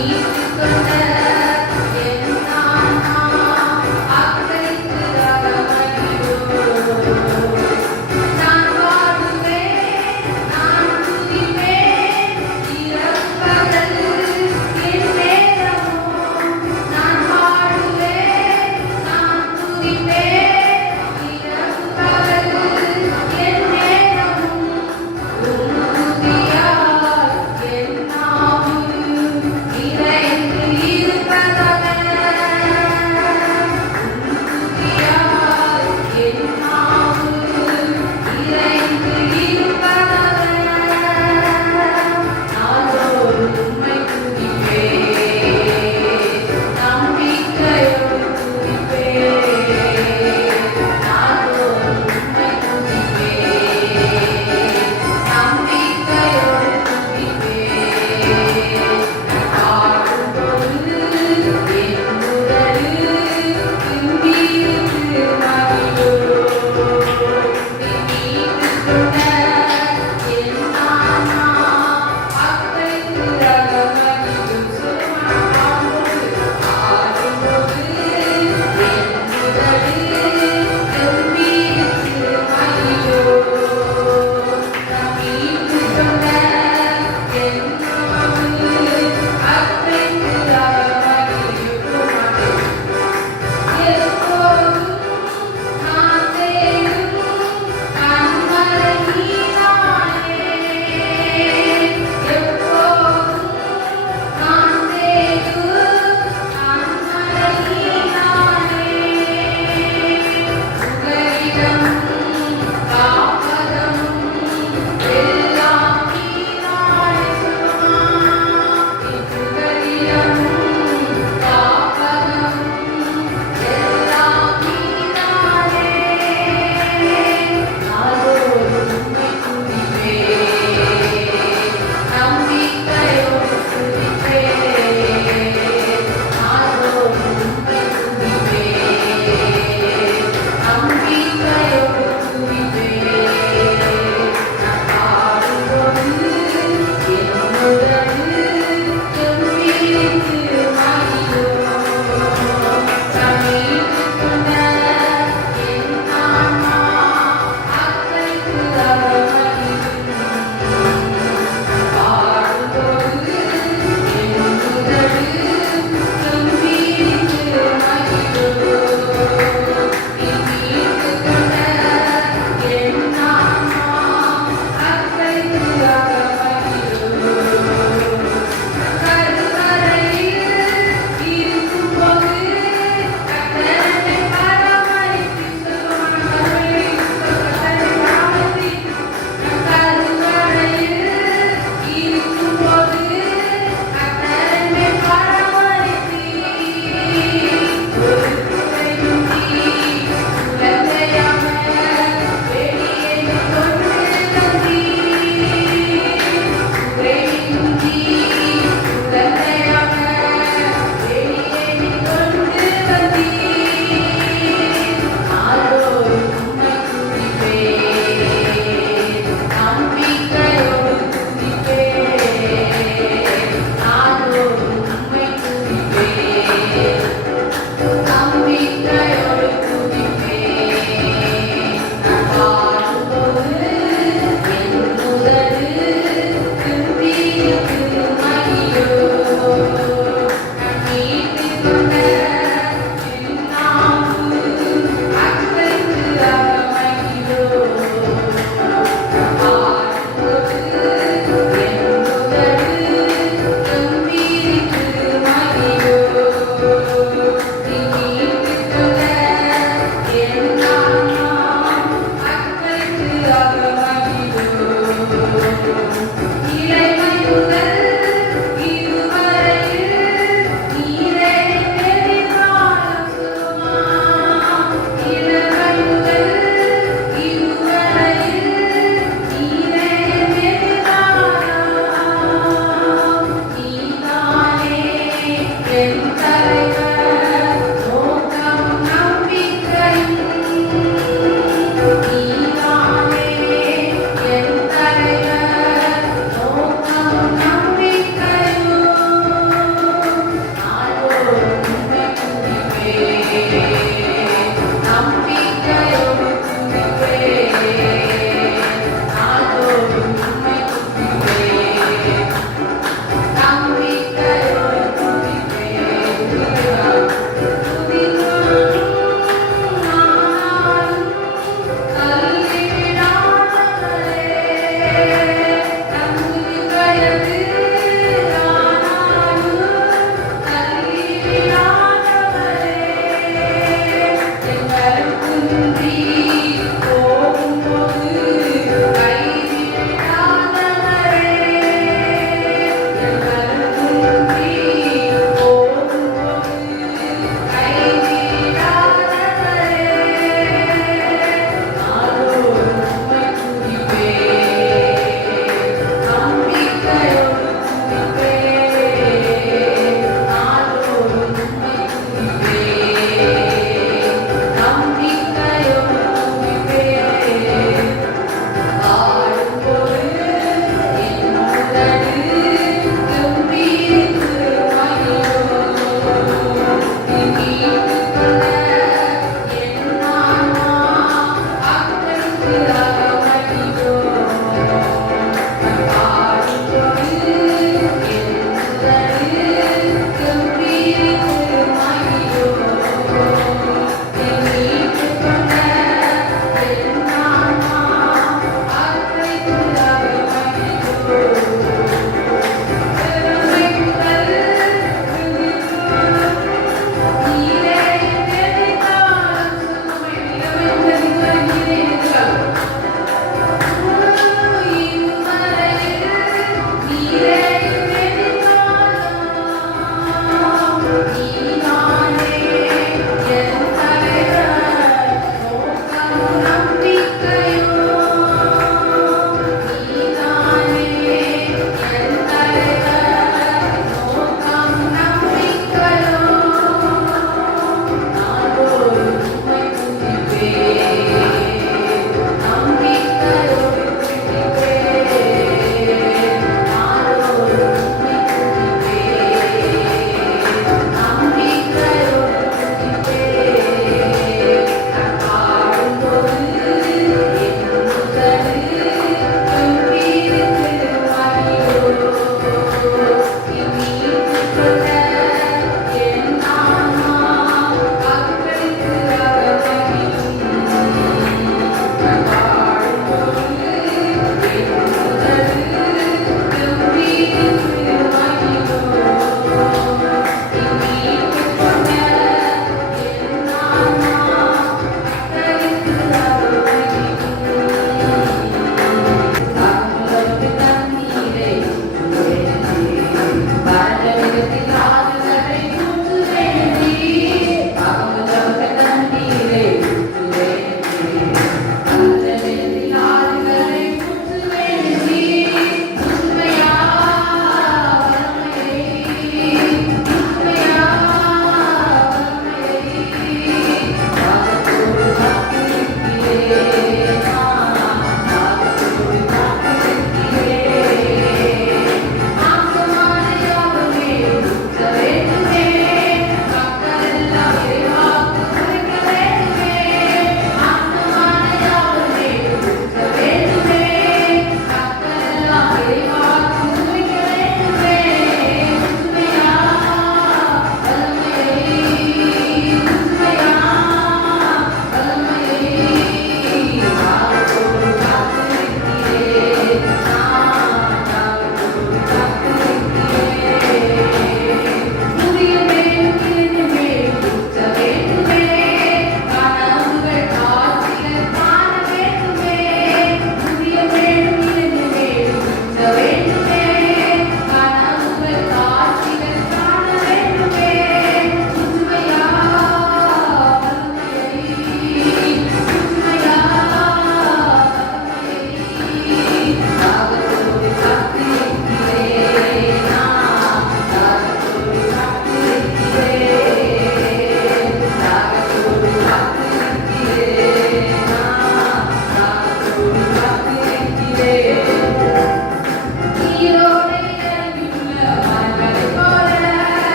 நிறைந்து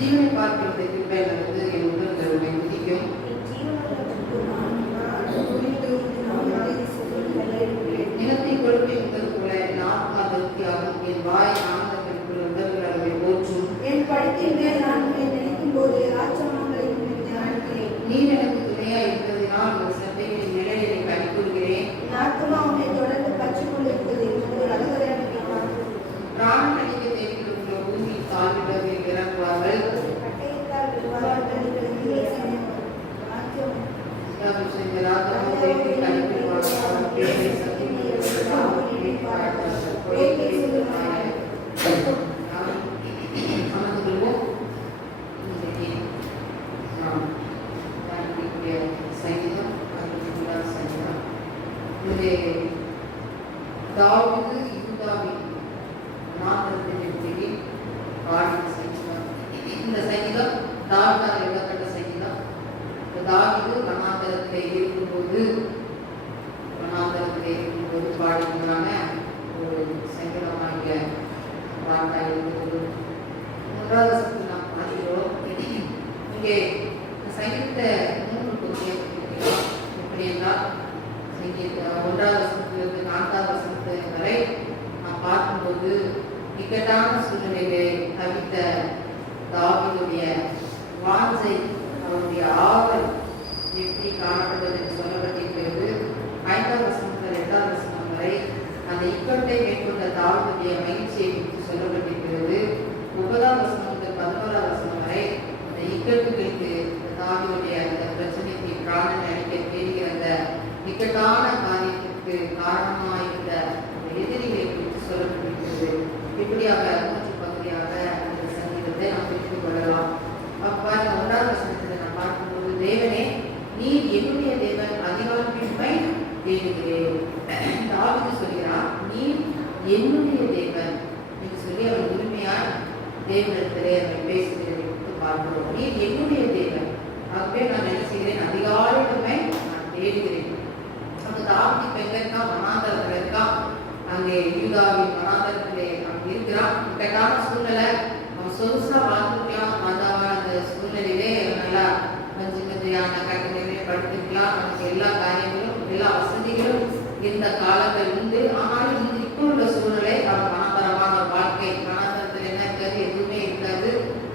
ஜீவனை பார்க்கிறது கிருபை நல்லது, என் உடல்கள் உன்னை துதிக்கும். நிலத்தை கொடுப்பை முதல் போல என் ஆத்மா திருப்தியாகும், என் வாய் ஆனந்தத்திற்குள் உடல்கள் அளவை போற்றும். என் படத்தின் மேல் நான் உன்னை நினைக்கும் போது ராஜமாங்களையும் தியானிக்கிறேன். நீர் எனக்கு துணையா இருந்ததினால் ஒரு சட்டையின் நிழலை கணிக்கூறுகிறேன். என் ஆத்மா உன்னை தொடர்ந்து பற்றி கொண்டிருக்கிறது என்பது ஒரு அழகரையான பிராணம் அளிக்க தேடிக்கிறவங்கள பூமியில் தாழ்விடவே இறங்குவார்கள். கட்டையிட்டால் விடுவார்கள். இந்த சங்கீதம் தாவீதால் எழுதப்பட்ட சங்கீதம். தாவீது வனாந்தரத்திலே இருக்கும்போது பாடுகிறான ஒரு சங்கீதமாக வார்த்தை இருக்கிறது. 3வது வசனத்தை நாம் பார்க்கிறோம். இங்கே சங்கீதத்தை 3 பகுதியாக எப்படி என்றால் 1வது வசனத்திலிருந்து 4வது வசனத்து வரை நாம் பார்க்கும்போது இக்கட்டான சூழ்நிலையிலே தவித்த தாவீதுடைய வாஞ்சை, அவருடைய ஆவல் எப்படி காணப்பட்டது என்று சொல்லப்பட்டிருக்கிறது. 5வது வசனத்தில் 2வது வசனம் வரை அந்த இக்கட்டை மேற்கொண்ட தாவீதுடைய மகிழ்ச்சியை குறித்து சொல்லப்பட்டிருக்கிறது. 30வது வசனம் முதல் 11வது வசனம் வரை அந்த இக்கட்டுகளுக்கு தாவீதுடைய அந்த பிரச்சனைக்கு காரணம் அளிக்க தேடுகிற அந்த இக்கட்டான காரியத்திற்கு காரணமாயிருந்த அந்த எதிரிகளை குறித்து சொல்லப்பட்டிருக்கிறது. இப்படியாக 3 பகுதியாக அந்த சங்கீதத்தை நாம் பிரித்து கொள்ளலாம். அப்ப 1வது வசனத்தில் நாம் பார்க்கும்போது, தேவனே நீர் என்னுடைய தேவன், அதிகாரத்தின்மை தேடுகிறேன். தாவீது சொல்கிறான், நீர் என்னுடைய தேவன் என்று சொல்லி அவன் உரிமையாய் தேவனிடத்திலே அவன் பேசுகிறதை பார்க்கிறோம். நீர் என்னுடைய தேவன், ஆகவே நான் என்ன செய்கிறேன், அதிகாரத்தின்மை நான் தேடுகிறேன். அப்ப தாவீது எங்க இருக்கா, வனாந்தரத்தில் இருக்கா. அங்கே யூதாவின் வனாந்தரத்திலே அவன் இருக்கிறான். இக்கட்டான சூழ்நிலை, அவன் சொகுசா வாழ்ந்துக்கலாம். ராஜாவான அந்த சூழ்நிலையிலே நல்லா கொஞ்சம் கட்டளையிலே படுத்துக்கலாம். அவனுக்கு எல்லா காரியங்களும் எல்லா வசதிகளும் இந்த காலங்கள் உண்டு. ஆனாலும் இப்போ உள்ள சூழ்நிலை அவன் வனாந்தரமான வாழ்க்கை. வனாந்தரத்தில் என்ன இருக்காது, எதுவுமே இருக்காது.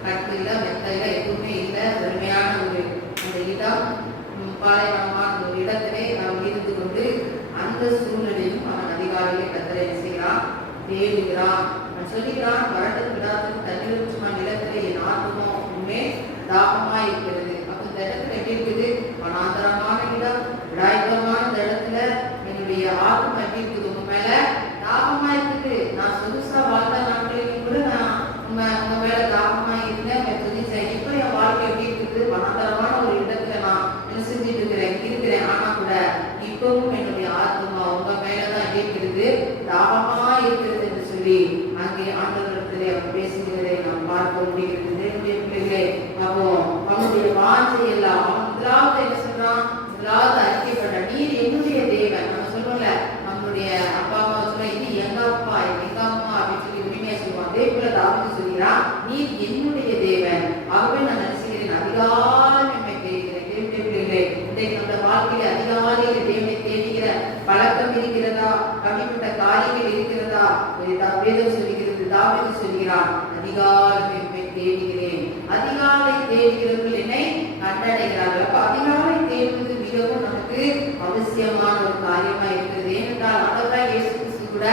கட்டில மெத்தையில எதுவுமே இல்லை. வறுமையான ஒரு அந்த இடம், பாலைவனமான ஒரு இடத்திலே அவன் இருந்து கொண்டு அந்த சூழ்நிலையும் அவன் அதிகாரிகளை கத்தரை செய்கிறான், தேடுகிறான். அவன் சொல்லுகிறான், வரட்டும் விடாதும் தண்ணீருமா நிலத்திலே என் ஆத்மா உண்மை தாகமா இருக்கிறது. அப்ப இந்த இடத்துல எப்படி இருக்குது, வனாந்தரமான இடம், விடாயுதமான இந்த இடத்துல என்னுடைய ஆத்மா எப்படி இருக்குது, உங்க மேல தாகமா இருக்குது. நான் சொகுசா வாழ்ந்த நாட்களிலும் கூட நான் உங்க மேல தாகமா இருந்தேன், துதிச்சேன். இப்போ என் வாழ்க்கை எப்படி இருக்குது, வனாந்தரமான ஒரு இடத்துல நான் என்ன செஞ்சுட்டு இருக்கிறேன். ஆனா கூட இப்பவும் என்னுடைய ஆத்மா உங்க மேலதான் இருக்கிறது, தாகமா இருக்கிறது என்று சொல்லி அங்கே ஆண்டவரிடத்திலே அவர் பேசுகிறதை நாம் பார்க்க முடிகிறது. பிள்ளைகளே, அப்போ அவனுடைய வாஞ்சை எல்லாம் அவன் முதலாவது என்ன சொல்றான், முதலாவது அறிக்கைப்பட்ட நீர் என்னுடைய தேவன். நம்ம சொல்லுவோம்ல, நம்மளுடைய அப்பா அம்மா சொல்ல இது எங்க அப்பா எங்க அம்மா அப்படின்னு சொல்லி உரிமையா சொல்லுவான். அதே போல தாவீது சொல்கிறான், நீர் என்னுடைய தேவன், ஆகவே நான் நினைச்சுகிறேன், அதிகாரம் என்னை தேடுகிறேன். பிள்ளைகளே, இன்றைக்கு நம்ம வாழ்க்கையில அதிகாரியில தேவனை தேடுகிற பழக்கம் இருக்கிறதா, அப்படிப்பட்ட காரியங்கள் இருக்கிறதா? வேதம் சொல்லுகிறது, தாவீது சொல்கிறான், அதிகாலை தேடுகிறேன். அதிகாலை தேடுகிறவர்கள் என்னை கண்டடைகிறார்கள். அப்ப அதிகாலை தேடுவது மிகவும் நமக்கு அவசியமான ஒரு காரியமா இருக்கிறது. ஏனென்றால் அவர்தான் இயேசு கிறிஸ்து கூட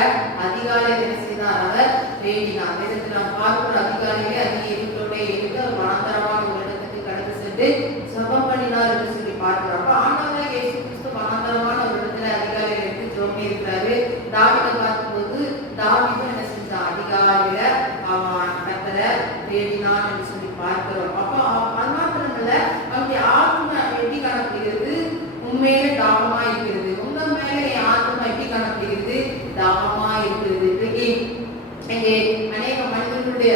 அதிகாலை என்ன செய்தார், அவர் தேடினார். வேதத்தில் நாம் பார்க்கிற அதிகாலையிலே அதிக இருட்டோட இருந்து அவர் வனாந்தரமான ஒரு இடத்துக்கு கடந்து சென்று ஜெபம் பண்ணினார் என்று சொல்லி பார்க்கிறோம். ஆண்டவராகிய இயேசு கிறிஸ்து வனாந்தரமான ஒரு இடத்துல அதிகாலையில இருந்து ஜெபம் இருக்கிறாரு. தாவீதை பார்க்கும்போது தாவீது என்ன செஞ்சான், அதிகாலையில அவன் கர்த்தரை தேடினான் என்று சொல்லி பார்க்கிறோம். அப்போ அது மாத்திரமல்ல, அவனுடைய ஆத்மா எப்படி காணப்படுகிறது, உண்மையிலே தாகமா இருக்கிறது. உங்க மேல என் ஆத்மா எப்படி காணப்படுகிறது, தாகமா இருக்கிறது. இங்கே அநேக மனிதர்களுடைய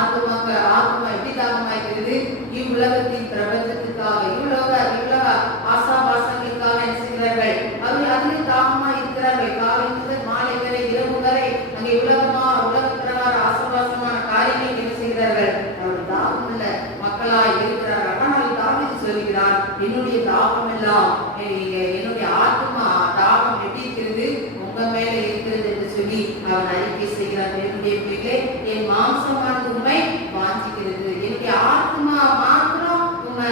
ஆத்மா எப்படி தாகமா இருக்கிறது, இவ்வுலகத்தின் பிரபஞ்சத்துக்காக, இவ்வுலக ஆசாபாசங்களுக்காக என்ன செய்கிறார்கள், அவர்கள் அதில் தாகமா இருக்கிறார்கள். காலை முதல் மாலை வரை, இரவு வரை அங்கே உலக பிரகார ஆசபாசமான காரியங்கள் என்ன செய்கிறார்கள், அவர்கள் தாகம் இல்ல என்னுடைய தாகம் எல்லாம் என்னுடைய ஆத்மா தாகம் எப்படி இருக்கிறது உங்க மேல இருக்கிறது என்று சொல்லி அவன் அறிக்கை செய்கிறார். என்னுடைய பிள்ளை என் மாம்சமானது உண்மை வாஞ்சிக்கிறது, என்னுடைய ஆத்மா மாத்திரம் உண்மை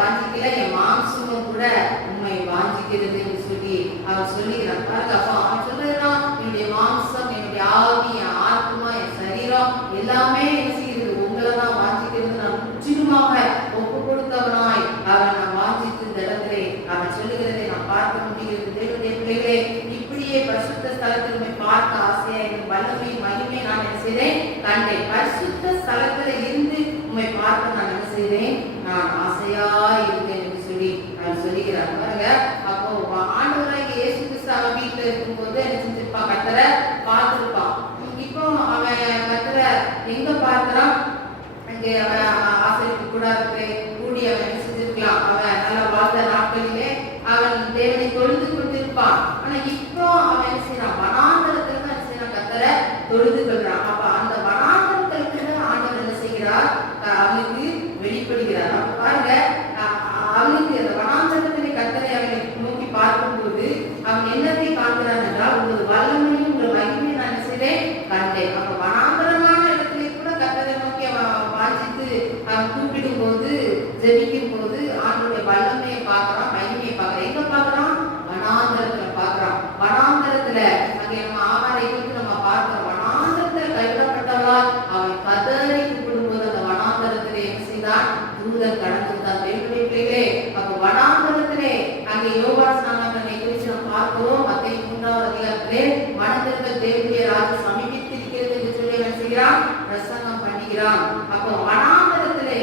வாஞ்சிக்கல, என் மாம்சமும் கூட உண்மை வாஞ்சிக்கிறது என்று சொல்லி அவன் சொல்லுகிறான். பாருங்க, அப்போ அவன் சொல்லுறான் என்னுடைய மாம்சம், என்னுடைய ஆவி, என் ஆத்மா, என் சரீரம் எல்லாமே என்ன செய்கிறது உங்களை தான் வாஞ்சிக்கிறது. நான் முற்றிலுமாக ஒப்பு கொடுத்தவனாய் அவன் நான் வாஞ்சித்து இந்த இடத்திலே அவன் சொல்லுகிறதை நான் பார்க்க முடிகிறது. தேவனுடைய பிள்ளைகளே, இப்படியே பரிசுத்த ஸ்தலத்தில் உண்மை பார்க்க ஆசையா இருக்கும் வல்லமை மகிமை நான் என்ன செய்தேன் கண்டேன். பரிசுத்த ஸ்தலத்துல இருந்து உண்மை பார்க்க நான் என்ன செய்தேன், நான் ஆசையா இருக்கேன் என்று சொல்லி நான் சொல்லுகிறான். பாருங்க, அப்போ ஆண்டவராகிய இயேசு கிறிஸ்து அவன் வீட்டுல இருக்கும்போது என்ன செஞ்சிருப்பான், கர்த்தரை பார்த்திருப்பான். இப்போ அவன் கர்த்தரை எங்க பார்க்கிறான், அங்கே அவன் ஆசைக்கு கூட கூடி அவன் என்ன செஞ்சிருக்கலாம், அவன் நல்ல வாழ்ந்த நாட்களிலே அவன் தேவனை தொழுது கொண்டிருப்பான். ஆனா இப்போ அவன் என்ன செய்யறான், வனாந்தரத்துல தான் என்ன செய்யறான், கர்த்தரை தொழுது கொள்றான். அப்ப அந்த வனாந்தரத்துல ஆண்டவர் என்ன செய்கிறார், அவனுக்கு வெளிப்படுகிறார். அப்ப பாருங்க, அவனுக்கு அந்த வனாந்தரத்திலே கர்த்தரை அவனை நோக்கி பார்க்கும்போது அவன் என்னத்தை காண்கிறான் என்றால், ஒரு வல்லமையும் ஒரு மகிமையும் நான் என்ன செய்தேன் கண்டேன். அப்ப வனாந்தரமான இடத்திலே கூட கர்த்தரை நோக்கி அவன் வாஞ்சித்து அவன் கூப்பிடும் போது ஜெபிக்கும் போது ஆண்டோடைய வல்லமையை பார்க்கிறான், மகிமையை பார்க்கிறான். எங்க பார்க்கிறான், வனாந்தரத்துல பார்க்கிறான். வனாந்தரத்துல அங்கே நம்ம ஆகாரை குறித்து நம்ம பார்க்கிறோம். வனாந்தரத்துல கைவிடப்பட்டவளால் அவன் கதறி கூப்பிடும் போது அந்த வனாந்தரத்திலே என்ன செய்தான், தூதர் கடந்து வந்தான். தேவனுடைய பிள்ளைகளே, அப்ப வனாந்தரத்திலே அங்கே யோவான் ஸ்நானகனை குறித்து நாம் பார்க்கிறோம். மத்தேயு 3வது அதிகாரத்திலே மனதிற்கு தேவனுடைய ராஜ்யம் சமீபித்திருக்கிறது என்று சொல்லி என்ன செய்கிறான், பிரசங்கம் பண்ணுகிறான். அப்போ வனாந்தரத்திலே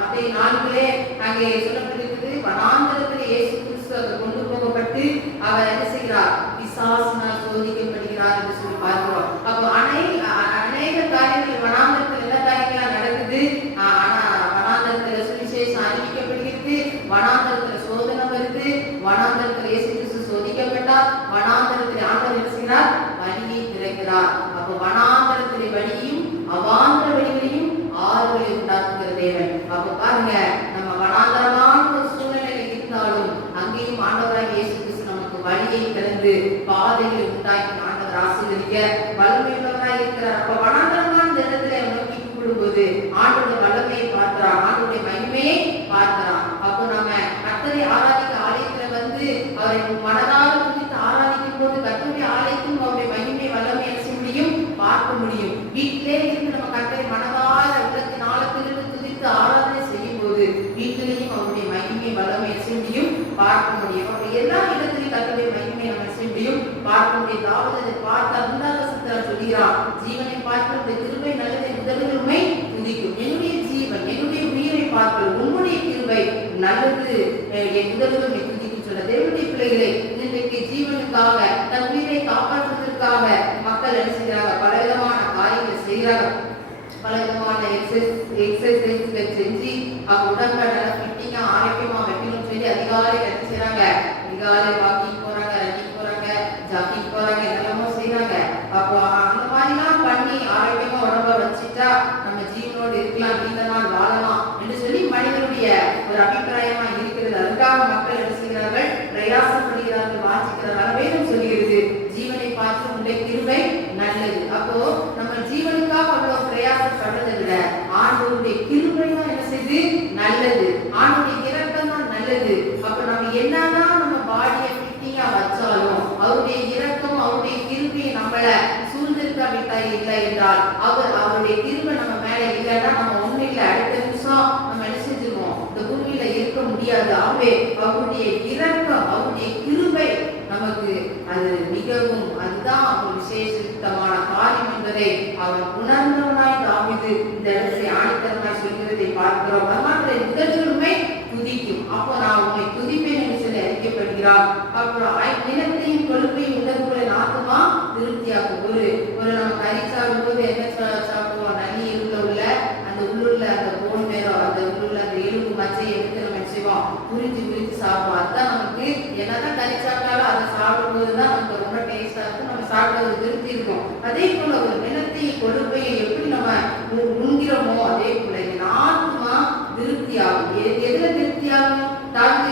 மத்தேயு 4லே அங்கே சொல்லப்பட்டிருக்கிறது, வனாந்தரத்திலே இயேசு கிறிஸ்து கொண்டு போகப்பட்டு அவர் என்ன செய்கிறார், பிசாசினால் சோதிக்கப்படுகிறார் என்று சொல்லி பார்க்கிறோம். அப்போ அநேக காரியங்கள் வனாந்தரத்தில் எல்லா காரியங்களும் நடக்குது. ஆனா வனாந்தரத்துல சுவிசேஷம் அறிவிக்கப்படுகிறது, வனாந்தரத்துல சோதனை வருது, வனாந்தரத்துல இயேசு கிறிஸ்து சோதிக்கப்பட்டார், வனாந்தரத்தில் ஆண்டவர் என்ன செய்கிறார், வழியை திறக்கிறார். அப்போ வனாந்தரத்திலே வழியும் அவாந்தர வழிகளையும் ஆறுகளை உண்டாக்குகிற தேவன். அப்போ பாருங்க, நம்ம வனாந்தரமான ஒரு சூழ்நிலையில் இருந்தாலும் அங்கேயும் ஆண்டவராகிய இயேசு கிறிஸ்து நமக்கு வழியை திறந்து பாதைகளை உண்டாக்கி ஆண்டவர் ஆசீர்வதிக்க வல்லமையுள்ளவராய் இருக்கிறார். அப்ப வனாந்தரமான இடத்துல நோக்கி கூடும்போது ஆண்டோட வல்லமையை பார்க்கிறான், ஆண்டோடைய மகிமையை பார்க்கிறான். அப்போ நம்ம கர்த்தரை ஆராதிக்க ஆலயத்துல வந்து அவரை மனதார துதித்து ஆராதிக்கும் போது கர்த்தருடைய ஆலயத்தும் அவருடைய மகிமை வல்லமை என்ன செய்ய முடியும், பார்க்க முடியும். வீட்டிலே இருந்து நம்ம கர்த்தரை மனதார உள்ளத்தின் ஆழத்திலிருந்து துதித்து ஆராதனை செய்யும் போது வீட்டிலேயும் அவருடைய மகிமை வல்லமை செய்ய முடியும், பார்க்க முடியும். அப்ப எல்லா இடத்திலும் கர்த்தருடைய மகிமை நம்ம செய்ய முடியும், பார்க்க முடியும். தாவீது பார்த்த அந்த வசனத்தில் சொல்கிறார், ஜீவனை பார்க்கிற கிருபை நல்லதை முதலில் உம்மை துதிக்கும். என்னுடைய ஜீவன் என்னுடைய உயிரை பார்க்க உம்முடைய கிருபை நல்லது, என் முதலில் உம்மை துதிக்கும் சொல்ல. தேவனுடைய பிள்ளைகளை இன்றைக்கு ஜீவனுக்காக தன் உயிரை காப்பாற்றுவதற்காக மக்கள் என்ன செய்கிறாங்க, பலவிதமான காரியங்களை செய்கிறாங்க. பலவிதமான எக்ஸசைஸ்கள் செஞ்சு அவங்க உடம்பை நல்லா ஃபிட்டிங்கா ஆரோக்கியமா வைக்கணும்னு சொல்லி அதிகாலை என்ன செய்யறாங்க, அதிகாலை வாக்கிங் போறாங்க, ரன்னிங் போறாங்க, ஜாக்கிங் போறாங்க, என்னெல்லாமோ செய்யறாங்க. அப்போ அந்த மாதிரிலாம் பண்ணி ஆரோக்கியமா உடம்ப வச்சுட்டா நம்ம ஜீவனோடு இருக்கலாம், நீண்ட நாள் வாழலாம் என்று சொல்லி மனிதனுடைய ஒரு அபிப்பிராயமா இருக்கிறது. அதுக்காக மக்கள் என்ன செய்கிறார்கள், பிரயாசப்படுகிறார்கள், வாசிக்கிறார்கள். வேதம் சொல்லுகிறது, ஜீவனை பார்த்து உங்களுடைய கிருபை நல்லது. அப்போ நம்ம ஜீவனுக்காக அவ்வளவு பிரயாசப்படுறதை விட ஆண்டவருடைய கிருபை தான் என்ன செய்யுது, நல்லது. ஆண்டவருடைய இரக்கம் தான் நல்லது. அப்ப நம்ம என்னதான் நம்ம பாடியை ஃபிட்டிங்கா வச்சாலும் அவருடைய இரக்கம் அவருடைய கிருபை நம்மள சூழ்ந்திருக்காவிட்டா இல்லை என்றால் அவருடைய கிருபை நம்ம மேல இல்லைன்னா நம்ம ஒண்ணு இல்லை, அடுத்த நிமிஷம் நம்ம என்ன செஞ்சிருவோம், இந்த பூமியில இருக்க முடியாது. ஆகவே அவருடைய இரக்கம் அவருடைய கிருபை நமக்கு அது மிகவும் அதுதான் ஒரு விசேஷமான காரியம் என்பதை அவன் உணர்ந்தவனாய் தாவீது இந்த இடத்தை ஆணித்தரமாய் சொல்கிறதை பார்க்கிறோம். அதனால முதல் உண்மை துதிக்கும். அப்போ நான் உண்மை துதிப்பேன் என்று சொல்லி அறிக்கப்படுகிறான். அப்புறம் நிலத்தையும் கொழுப்பையும் உடம்புல நாக்குமா திருப்தியாகும். ஒரு நம்ம கறி சாப்பிடும் போது என்ன சாப்பிடுவோம், நன்னி உள்ள அந்த உள்ளூர்ல அந்த போன் நேரம் அந்த உள்ளூர்ல அந்த எலும்பு மச்சை எடுத்து நம்ம செய்வோம், புரிஞ்சு சாப்பிடுவோம். அதுதான் நமக்கு என்னதான் கறி சாப்பிட்டாலும் அதை சாப்பிடும் போதுதான் நமக்கு ரொம்ப டேஸ்டா இருக்கும், நம்ம சாப்பிடுறது திருப்தி இருக்கும். அதே போல ஒரு நிலத்தையும் கொழுப்பையும் எப்படி நம்ம உண்கிறோமோ அதே போல ஆத்மா திருப்தியாகும். எதுல திருப்தியாகும், தாழ்ந்த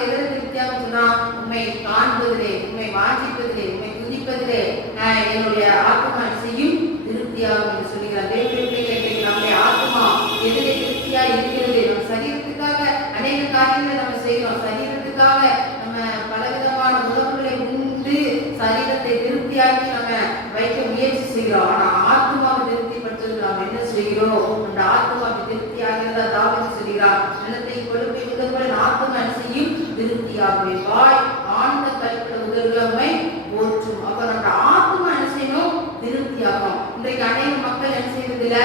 உள்ளத்தை கொழுப்பை உதவுகள் ஆத்மா என்ன செய்யும் திருப்தியாகவே வாய் ஆழ்ந்த கல்பட உதவுகளை போற்றும். அப்ப நம்ம ஆத்மா என்ன செய்யணும் திருப்தியாகும். இன்றைக்கு அநேக மக்கள் என்ன செய்யறதில்ல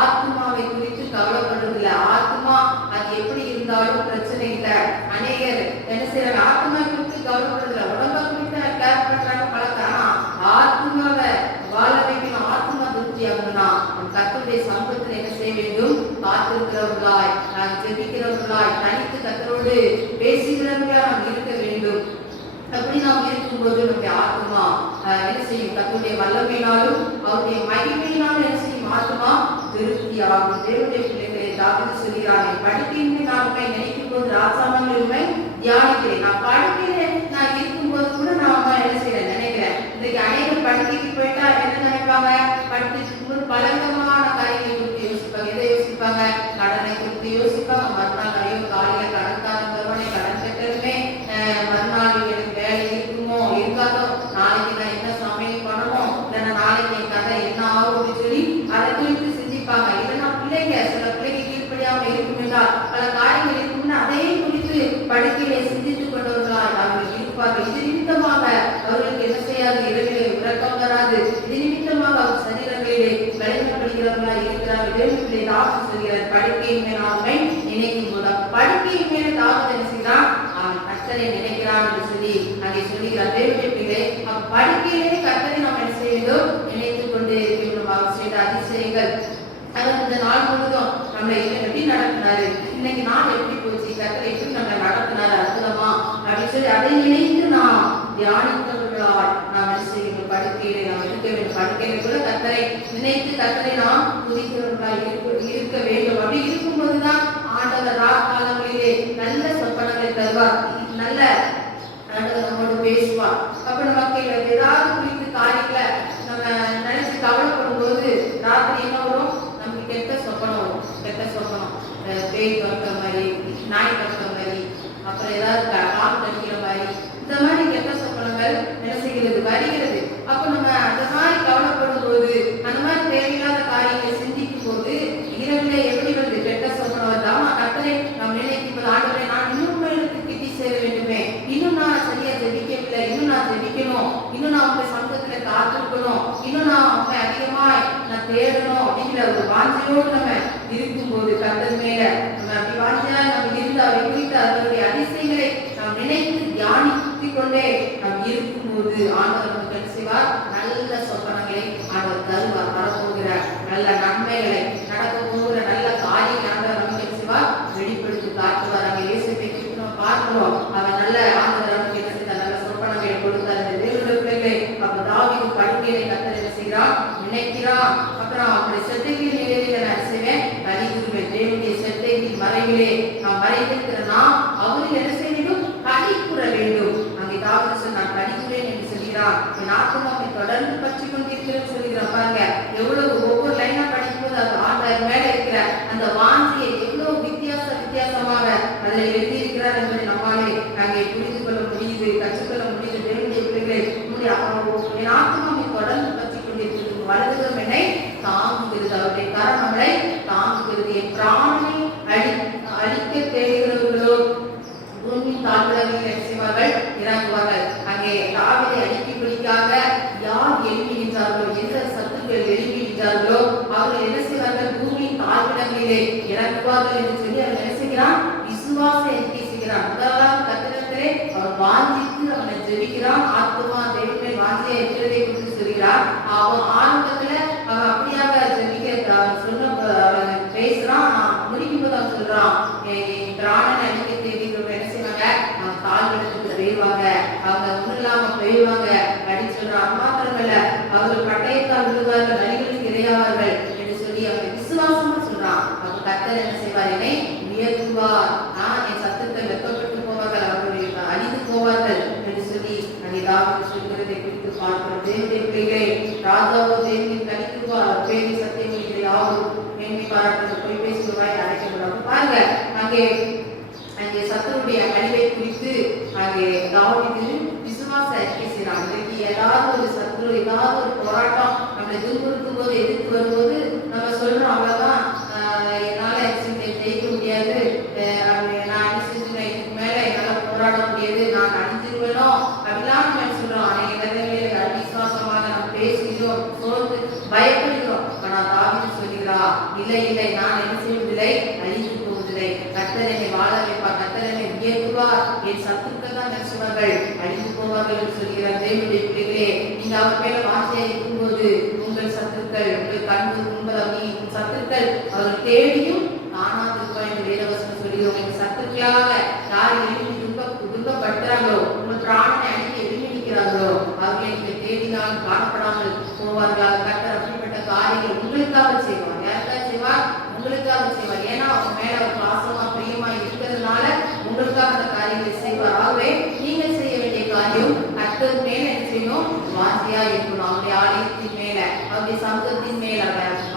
ஆத்மாவை குறித்து கவலைப்படுறதில்ல. ஆத்மா அது எப்படி இருந்தாலும் பிரச்சனை இல்லை. அநேகர் என்ன செய்யறாங்க ஆத்மா குறித்து கவலைப்படுறதில்ல. உடம்ப குறித்து கேர் பண்றாங்க பழக்கம். ஆத்மாவை வாழ வைக்கணும். ஆத்மா திருப்தியாகணும்னா கர்த்தருடைய சமூகத்தில் என்ன செய்ய வேண்டும் காத்திருக்கிறவர்களாய் ஜெபிக்கிறவர்களாய் தனித்து கர்த்தரோடு பேசுகிறவர்களா நாம் இருக்க வேண்டும். அப்படி நாம் இருக்கும்போது நம்முடைய ஆத்மா என்ன செய்யும் கர்த்தருடைய வல்லமையினாலும் அவருடைய மகிமையினாலும் என்ன செய்யும் ஆத்மா திருப்தி ஆகும். தேவனுடைய பிள்ளைகளை தாவீது சொல்கிறானே படுக்கையின்மை நான் உண்மை நினைக்கும் போது ராசாமங்கள் உண்மை தியானிக்கிறேன். நான் படுக்கையில நான் இருக்கும்போது கூட நான் என்ன செய்யறேன் நினைக்கிறேன். இன்றைக்கு அநேகர் படுக்கைக்கு போயிட்டா என்ன நினைப்பாங்க படுக்கைக்கு இருக்கும்போது பலவிதமான காரியங்களை குறித்து யோசிப்பாங்க. எதை யோசிப்பாங்க கடனை குறித்து யோசிப்பாங்க. மறுநாள் ஐயோ காலையில கடன்காரன் வருவானே கடன் கட்டணுமே மறுநாள் எனக்கு வேலை இருக்குமோ இருக்காதோ நாளைக்கு நான் என்ன சமையல் பண்ணணும் இல்லைன்னா நாளைக்கு என் கதை என்ன ஆகும் அப்படின்னு சொல்லி அதை குறித்து சிந்திப்பாங்க. இல்லைன்னா பிள்ளைங்க சில பிள்ளைங்க கீழ்ப்படியாம இருக்கும் என்றால் பல காரியங்கள் இருக்கும்னு அதையும் குறித்து படுக்கையிலே சிந்தித்துக் கொண்டவர்களால் அவர்கள் இருப்பார்கள். இது நிமித்தமாக அவர்களுக்கு என்ன செய்யாது இரவிலே உறக்கம் வராது. இது நிமித்தமாக அவர் சரீரங்களிலே பலவீனப்படுகிறவர்களாக இருக்கிறார்கள். தேவனுடைய தாவீது சொல்கிறார் படுக்கையின் மேல் அவனை நினைக்கும் போது படுக்கையின் மேல தாவீது என்ன செய்கிறான் அவன் கர்த்தரை நினைக்கிறான் என்று சொல்லி அங்கே சொல்லுகிறார். தேவனுடைய பிள்ளை படுக்கையிலே கர்த்தரை நாம் என்ன செய்ய வேண்டும் நினைத்துக் கொண்டு இருக்கின்றோம். அவர் செய்த அதிசயங்கள் அவர் இந்த நாள் முழுதும் நம்மளை எப்படி நடத்தினாரு இன்னைக்கு நாள் எப்படி போச்சு கர்த்தரை எப்படி நம்மளை நடத்தினாரு அற்புதமா அப்படின்னு சொல்லி அதை நினைத்து நாம் தியானித்தவர்களால் நாம் என்ன செய்யணும் படுக்கையிலே நாம் இருக்க வேண்டும். படுக்கையில கூட கர்த்தரை நினைத்து கர்த்தரை நாம் துதிக்கிறவர்களால் இருக்க வேண்டும். அப்படி இருக்கும்போதுதான் ஆண்டவர் ராக்காலங்களிலே நல்ல சொப்பனங்களை தருவார். நல்ல ஆண்டவர் நம்மோடு பேசுவார். அப்ப நமக்கு ஏதாவது குறித்து காரியங்களை நம்ம நினைச்சு கவலைப்படும் போது ராத்திரி என்ன வரும் நமக்கு கெட்ட சொப்பனம் வரும். கெட்ட சொப்பனம் பேய் துரக்கிற மாதிரி நாய் துரக்கிற மாதிரி அப்புறம் ஏதாவது காத்து அடிக்கிற மாதிரி இந்த மாதிரி கெட்ட சொப்பனங்கள் என்ன செய்கிறது வருகிறது. அப்ப நம்ம அந்த மாதிரி கவலைப்படும் போது அந்த மாதிரி தேவையில்லாத காரியங்களை சிந்திக்கும் போது இரவுல எப்படி வருது கெட்ட சொப்பனம் வருது. கர்த்தரை நாம் நினைக்கும் போது ஆண்டவரே நான் இன்னும் கிட்டி சேர வேண்டுமே இன்னும் நான் சரியா ஜெபிக்கவில்லை இன்னும் நான் ஜெபிக்கணும் இன்னும் நான் உங்க சமூகத்துல காத்திருக்கணும் இன்னும் நான் உங்களை அதிகமாய் நான் தேடணும் அப்படிங்கிற ஒரு வாஞ்சையோடு நம்ம இருக்கும்போது கர்த்தர் மேல நம்ம அப்படி வாஞ்சையா நம்ம இருந்து அவரை குறித்து அவருடைய அதிசயங்களை நாம் நினைத்து தியானித்துக் கொண்டே நாம் இருக்கும்போது ஆண்டவர் நமக்கு என்ன செய்வார் நல்ல சொப்பனங்களை ஆண்டவர் தருவார். வரப்போகிற நல்ல நன்மைகளை நடக்க போகிற நல்ல காரியங்களை ஆண்டவர் நமக்கு என்ன செய்வார் வெளிப்படுத்தி காட்டுவார். அங்கே இயேசுவை குறித்து நம்ம பார்க்கிறோம். அவர் நல்ல ஆண்டவர் நமக்கு என்ன செய்தார் நல்ல சொப்பனங்களை கொடுத்தார். இந்த தேவனுடைய பிள்ளைகளை அப்ப தாவீது படுக்கையிலே கர்த்தர் என்ன செய்கிறார் நினைக்கிறான். அப்புறம் அவருடைய செட்டைகளின் நிலையில நான் செய்வேன் கலிகுருவேன். தேவனுடைய செட்டைகளின் மறைவிலே நாம் மறைந்திருக்கிற நாம் அவரில் என்ன செய்ய வேண்டும் கலிகுற வேண்டும். அங்கே தாவீது சொன்னான் கலிகுறேன் என்று சொல்கிறான். என் ஆத்மாவை தொடர்ந்து பற்றி கொண்டிருக்கிறேன்னு சொல்கிறான். பாருங்க எவ்வளவு ஒவ்வொரு லைனா படிக்கும் போது அது ஆண்டவர் மேல இருக்கிற அந்த வாஞ்சியை எவ்வளவு வித்தியாசமாக அதில் எழுதியிருக்கிறார் என்பதை நம்மாலே அங்கே புரிந்து கொள்ள முடியுது கற்றுக்கொள்ள முடியுது. தேவனுடைய பிள்ளைகளை என் ஆத்மாவை தொடர்ந்து பற்றி கொண்டிருக்கிறது வலதுகம் என்னை தாங்குகிறது. அவருடைய கரம் நம்மளை தாங்குகிறது. என் பிராணனை அழிக்க தேடுகிறவர்களோ பூமியின் தாழ்வுகளில் என்ன செய்வார்கள் இறங்குவார்கள். அங்கே தாவீதை அழிக்கும்படிக்காக யார் எழுப்பி நின்றார்களோ எந்த சத்துக்கள் எழுப்பி நின்றார்களோ அவர்கள் என்ன செய்வார்கள் பூமியின் தாழ்விடங்களிலே இறங்குவார்கள் என்று சொல்லி அவர் என்ன செய்கிறான் விசுவாச அறிக்கை செய்கிறான். முதலாவது கத்திரத்திலே அவர் வாஞ்சித்து அவனை ஜெபிக்கிறான். ஆத்மா தேவனை வாஞ்சியை இருக்கிறதை குறித்து சொல்கிறார். அவன் ஆரம்பத்துல அவன் அப்படியாக ஜெபிக்க சொன்ன பேசுறான். முடிக்கும் போது அவன் சொல்றான் பிராணனை அழிக்க தேடிக்கிறவங்க என்ன செய்வாங்க கால்விடத்துக்கு போயிடுவாங்க அவங்க ஒன்றும் இல்லாம போயிடுவாங்க அப்படின்னு சொல்றான். மாத்திரமல்ல அவர்கள் பட்டயத்தால் விழுவார்கள் நலிகளுக்கு இரையாவார்கள் என்று சொல்லி அவங்க விசுவாசமா சொல்றான். அப்ப கர்த்தர் என்ன செய்வார் என்னை உயர்த்துவார். என் சத்துக்கள் வெப்பப்பட்டு போவார்கள் அவர்களுடைய அழிந்து போவார்கள் என்று சொல்லி அங்கே தாவீது சொல்கிறதை குறித்து பார்க்கிறோம். தேவனுடைய பிள்ளைகளை ராஜாவோ தேவனின் கலிக்குவார் பேரி சத்தியம் யாவும் மேன்மை பாராட்டு போய் பேசுவாய் அழைக்கப்படும். பாருங்க அங்கே சத்துருடைய அழிவை குறித்து அங்கே தாவீது விசுவாச அறிக்கை செய்யறான். இன்றைக்கு ஏதாவது ஒரு சத்துரு ஏதாவது ஒரு போராட்டம் நம்மளை துன்புறுத்தும் போது எதிர்த்து வரும்போது நம்ம சொல்றோம் அவ்வளவுதான் என்னால ஜெயிக்க முடியாது வாழ வைப்பார், கர்த்தர் என்னை உயர்த்துவார், என் சத்துருக்கள் தான் நசுவார்கள் அழிந்து போவார்கள் என்று சொல்கிறார். தேவனுடைய பிள்ளைகளே, நீங்க அவர் மேல வாஞ்சையா இருக்கும்போது உங்கள் சத்துருக்கள், உங்கள் கண்பு உங்கள் சத்துருக்கள் அவர்கள் தேடியும் காணாதிருப்பா என்று வேதவசனம் சொல்கிறோம். எங்கள் சத்துருக்களாக யார் எழுதி துன்பப்படுத்துறாங்களோ, உங்கள் பிராணனை அழிக்க எழுதி நிற்கிறார்களோ அவர்களை நீங்கள் தேடினால் காணப்படாமல் போவார்கள். கர்த்தர் அப்படிப்பட்ட காரியங்கள் உங்களுக்காக செய்வார். யாருக்காக செய்வார்? உங்களுக்காக செய்வார். ஏன்னா அவங்க மேல அவர் பாசமா பிரியமா இருக்கிறதுனால உங்களுக்காக அந்த காரியங்களை செய்வார். ஆகவே நீங்கள் செய்ய வேண்டிய காரியம் கர்த்தர் மேல என்ன செய்யணும்? வாஞ்சியா இருக்கணும். அவருடைய ஆலயத்தின் மேல, அவருடைய சமூகத்தின் மேல,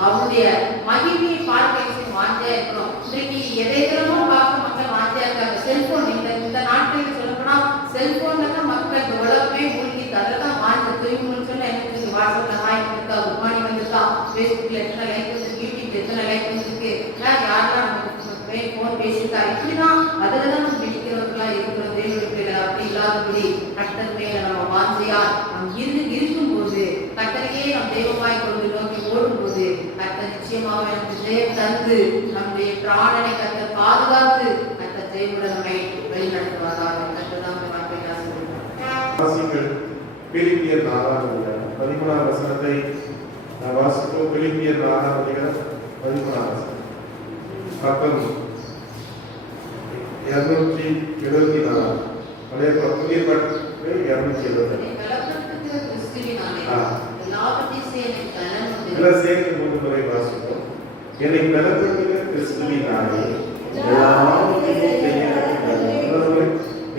அவருடைய மகிமையை பார்க்க வாஞ்சியா இருக்கணும். இன்றைக்கு எதையெல்லாம் பார்க்க மக்கள் வாஞ்சியா இருக்காங்க. செல்போன், இந்த நாட்களில் சொல்லப்போனா செல்போன்ல தான் மக்கள் இந்த உலகமே மூழ்கி அதெல்லாம் வாஞ்சி தூய்மைன்னு சொன்னா எனக்கு வாட்ஸ்அப்ல ஹாய் வந்திருக்கா, குட் மார்னிங் வந்திருக்கா, ஃபேஸ்புக்ல எத்தனை லைக் வந்திருக்கு, யூடியூப்ல எத்தனை லைக் வந்திருக்கு, யாரெல்லாம் போன் பேசியிருக்கா, இப்படிதான் அதுலதான் நம்ம பிடிக்கிறவர்களா இருக்கிறோம். தேவனுக்கு அப்படி இல்லாதபடி கர்த்தர் மேல நம்ம வாஞ்சியா நம் இருக்கும்போது, கர்த்தரையே நம் தெய்வமாய் கொண்டு நோக்கி ஓடும்போது கர்த்தர் நிச்சயமாக நமக்கு ஜெயம் தந்து நம்முடைய பிராணனை கர்த்தர் பாதுகாத்து கர்த்தர் ஜெயமுடன் நம்மை வழிநடத்துவாராக. கர்த்தர் தான் நம்ம வாசிங்கள். பிலிப்பியர் 4ஆம் அதிகாரம் 13ஆம் வசனத்தை வாசிப்போம். பிலிப்பியர் 4ஆம் அதிகாரம் 13ஆம் வசனம். பக்கம் 274. பழைய புதிய பாட்டு 270. எல்லாம் சேர்ந்து 3 முறை வாசிப்போம். என்னை பலப்படுத்துகிற கிறிஸ்துவினாலே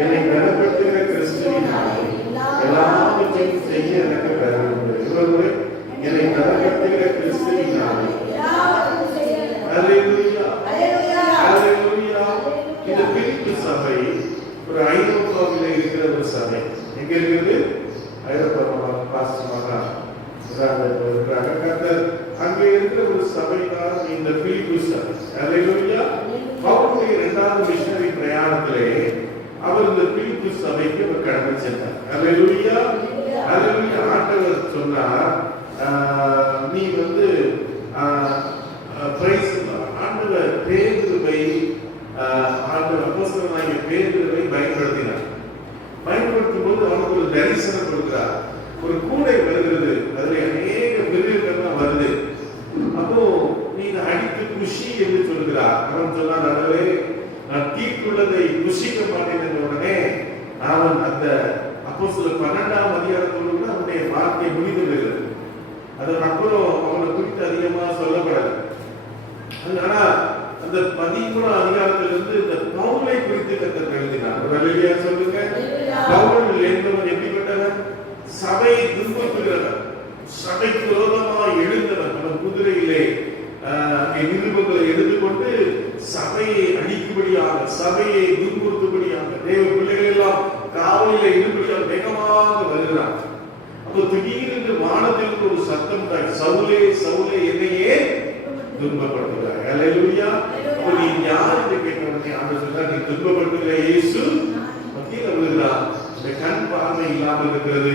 என்னை பலப்படுத்துகிற கிறிஸ்துவினாலே எல்லாவற்றையும் செய்ய எனக்கு பலன் உண்டு. இவர்கள் என்னை பலப்படுத்துகிற கிறிஸ்துவினாலே. அல்லேலூயா, அல்லேலூயா. இந்த பிலிப்பி சபை ஒரு ஐரோப்பாவில் இருக்கிற ஒரு சபை. எங்க இருக்குது? ஐரோப்பா பாஸ்டமாக கர்த்தர் அங்கே இருக்கிற ஒரு சபைதான் இந்த பிலிப்பி சபை. அல்லேலூயா. பவுலுடைய 2வது மிஷனரி பிரயாணத்திலே அவர் இந்த பிலிப்பி சபைக்கு அவர் கடந்து சென்றார். அல்லேலூயா, அல்லேலூயா. ஆண்டவர் சொன்னார், நீ வந்து ஆண்டவர் பேதுருவை, ஆண்டவர் அப்போஸ்தலனாகிய பேதுருவை பயன்படுத்தினார். பயன்படுத்தும் போது அவனுக்கு ஒரு தரிசனம் கொடுக்கிறார். ஒரு கூடை வருகிறது, அதுல அநேக மிருகங்கள்லாம் வருது. அப்போ நீ அடித்து குஷி என்று சொல்கிறார். அவன் சொன்னான், அதவே நான் தீக்குள்ளதை குஷிக்க மாட்டேன் என்ற உடனே அவன் அந்த அப்போஸ்தலர் 12ஆம் அதிகாரத்தோடு அவனுடைய வார்த்தை முடிந்து விடுகிறது. அதன் அப்புறம் அவனை குறித்து அதிகமா சொல்லப்படாது. ஆனா அந்த 13ஆம் அதிகாரத்திலிருந்து இந்த பவுலை குறித்து கர்த்தர் எழுதினார். ஒரு அல்லேலூயா சொல்லுங்க. பவுல் என்பவன் எப்படிப்பட்டவன்? சபையை துன்புறுத்துகிறவன், சபைக்கு விரோதமாக எழுந்தவன். அவன் குதிரையிலே நிருபங்களை எடுத்துக்கொண்டு சபையை அடிக்கும்படியாக, சபையை துன்புறுத்தும்படியாக, தேவ பிள்ளைகள் எல்லாம் காவலில் இரும்படியாக வேகமாக வருகிறான். அப்போ திடீரென்று வானத்திற்கு ஒரு சத்தம் உண்டாய், சவுலே சவுலே என்னையே துன்பப்படுத்துகிறாய். அல்லேலூயா. அப்போ நீ யார் என்று கேட்டவனே ஆண்டவர் சொன்னார், நீ துன்பப்படுத்துகிற இயேசு மத்தியில் விழுகிறார். இந்த கண் பார்வை இல்லாமல் இருக்கிறது.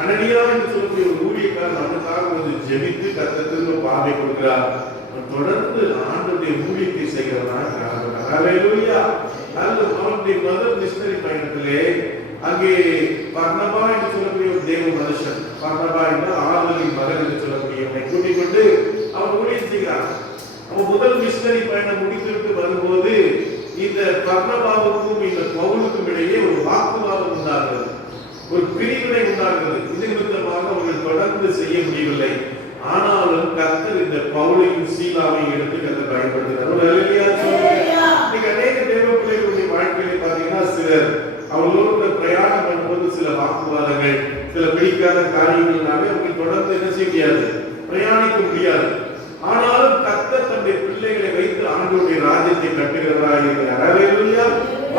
அனனியா என்று சொல்லக்கூடிய ஒரு ஊழியக்காரன் அவனுக்காக வந்து ஜெபித்து கர்த்தர் திரும்ப பார்வை கொடுக்கிறார். தொடர்ந்து ஆண்டவருடைய ஊழியத்தை செய்கிறவனாக இருக்கிறார். அல்லேலூயா. அவனுடைய முதல் மிஷனரி பயணத்திலே அங்கே பர்னபா என்று சொல்லக்கூடிய ஒரு தேவ மனுஷன், பர்னபா என்றால் ஆறுதலின் மகன் என்று சொல்லக்கூடியவனை கூட்டிக் கொண்டு அவன் ஊழியம் செய்கிறான். அவன் முதல் மிஷனரி பயணம் முடித்துவிட்டு வரும்போது இந்த பர்னபாவுக்கும் இந்த பவுலுக்கும் இடையே ஒரு வாக்குவாதம் உண்டாகிறது, ஒரு பிரிவினை உண்டாகிறது. இது நிமித்தமாக அவர்கள் தொடர்ந்து செய்ய முடியவில்லை. ஆனாலும் கர்த்தர் இந்த பவுலையும் சீலாவையும் எடுத்து கர்த்தர் பயன்படுத்தினார். ஒரு அல்லேலூயா சொல்லுங்க. இன்னைக்கு அநேக தேவ பிள்ளைகளுடைய வாழ்க்கையில பாத்தீங்கன்னா சிலர் அவங்களோட பிரயாணம் பண்ணும்போது சில வாக்குவாதங்கள், சில பிடிக்காத காரியங்கள்னாலே அவங்க தொடர்ந்து என்ன செய்ய முடியாது, பிரயாணிக்க முடியாது. ஆனாலும் கர்த்தர் தன்னுடைய பிள்ளைகளை வைத்து ஆண்டவருடைய ராஜ்யத்தை கட்டுகிறவராக இருக்கிறார். அல்லேலூயா.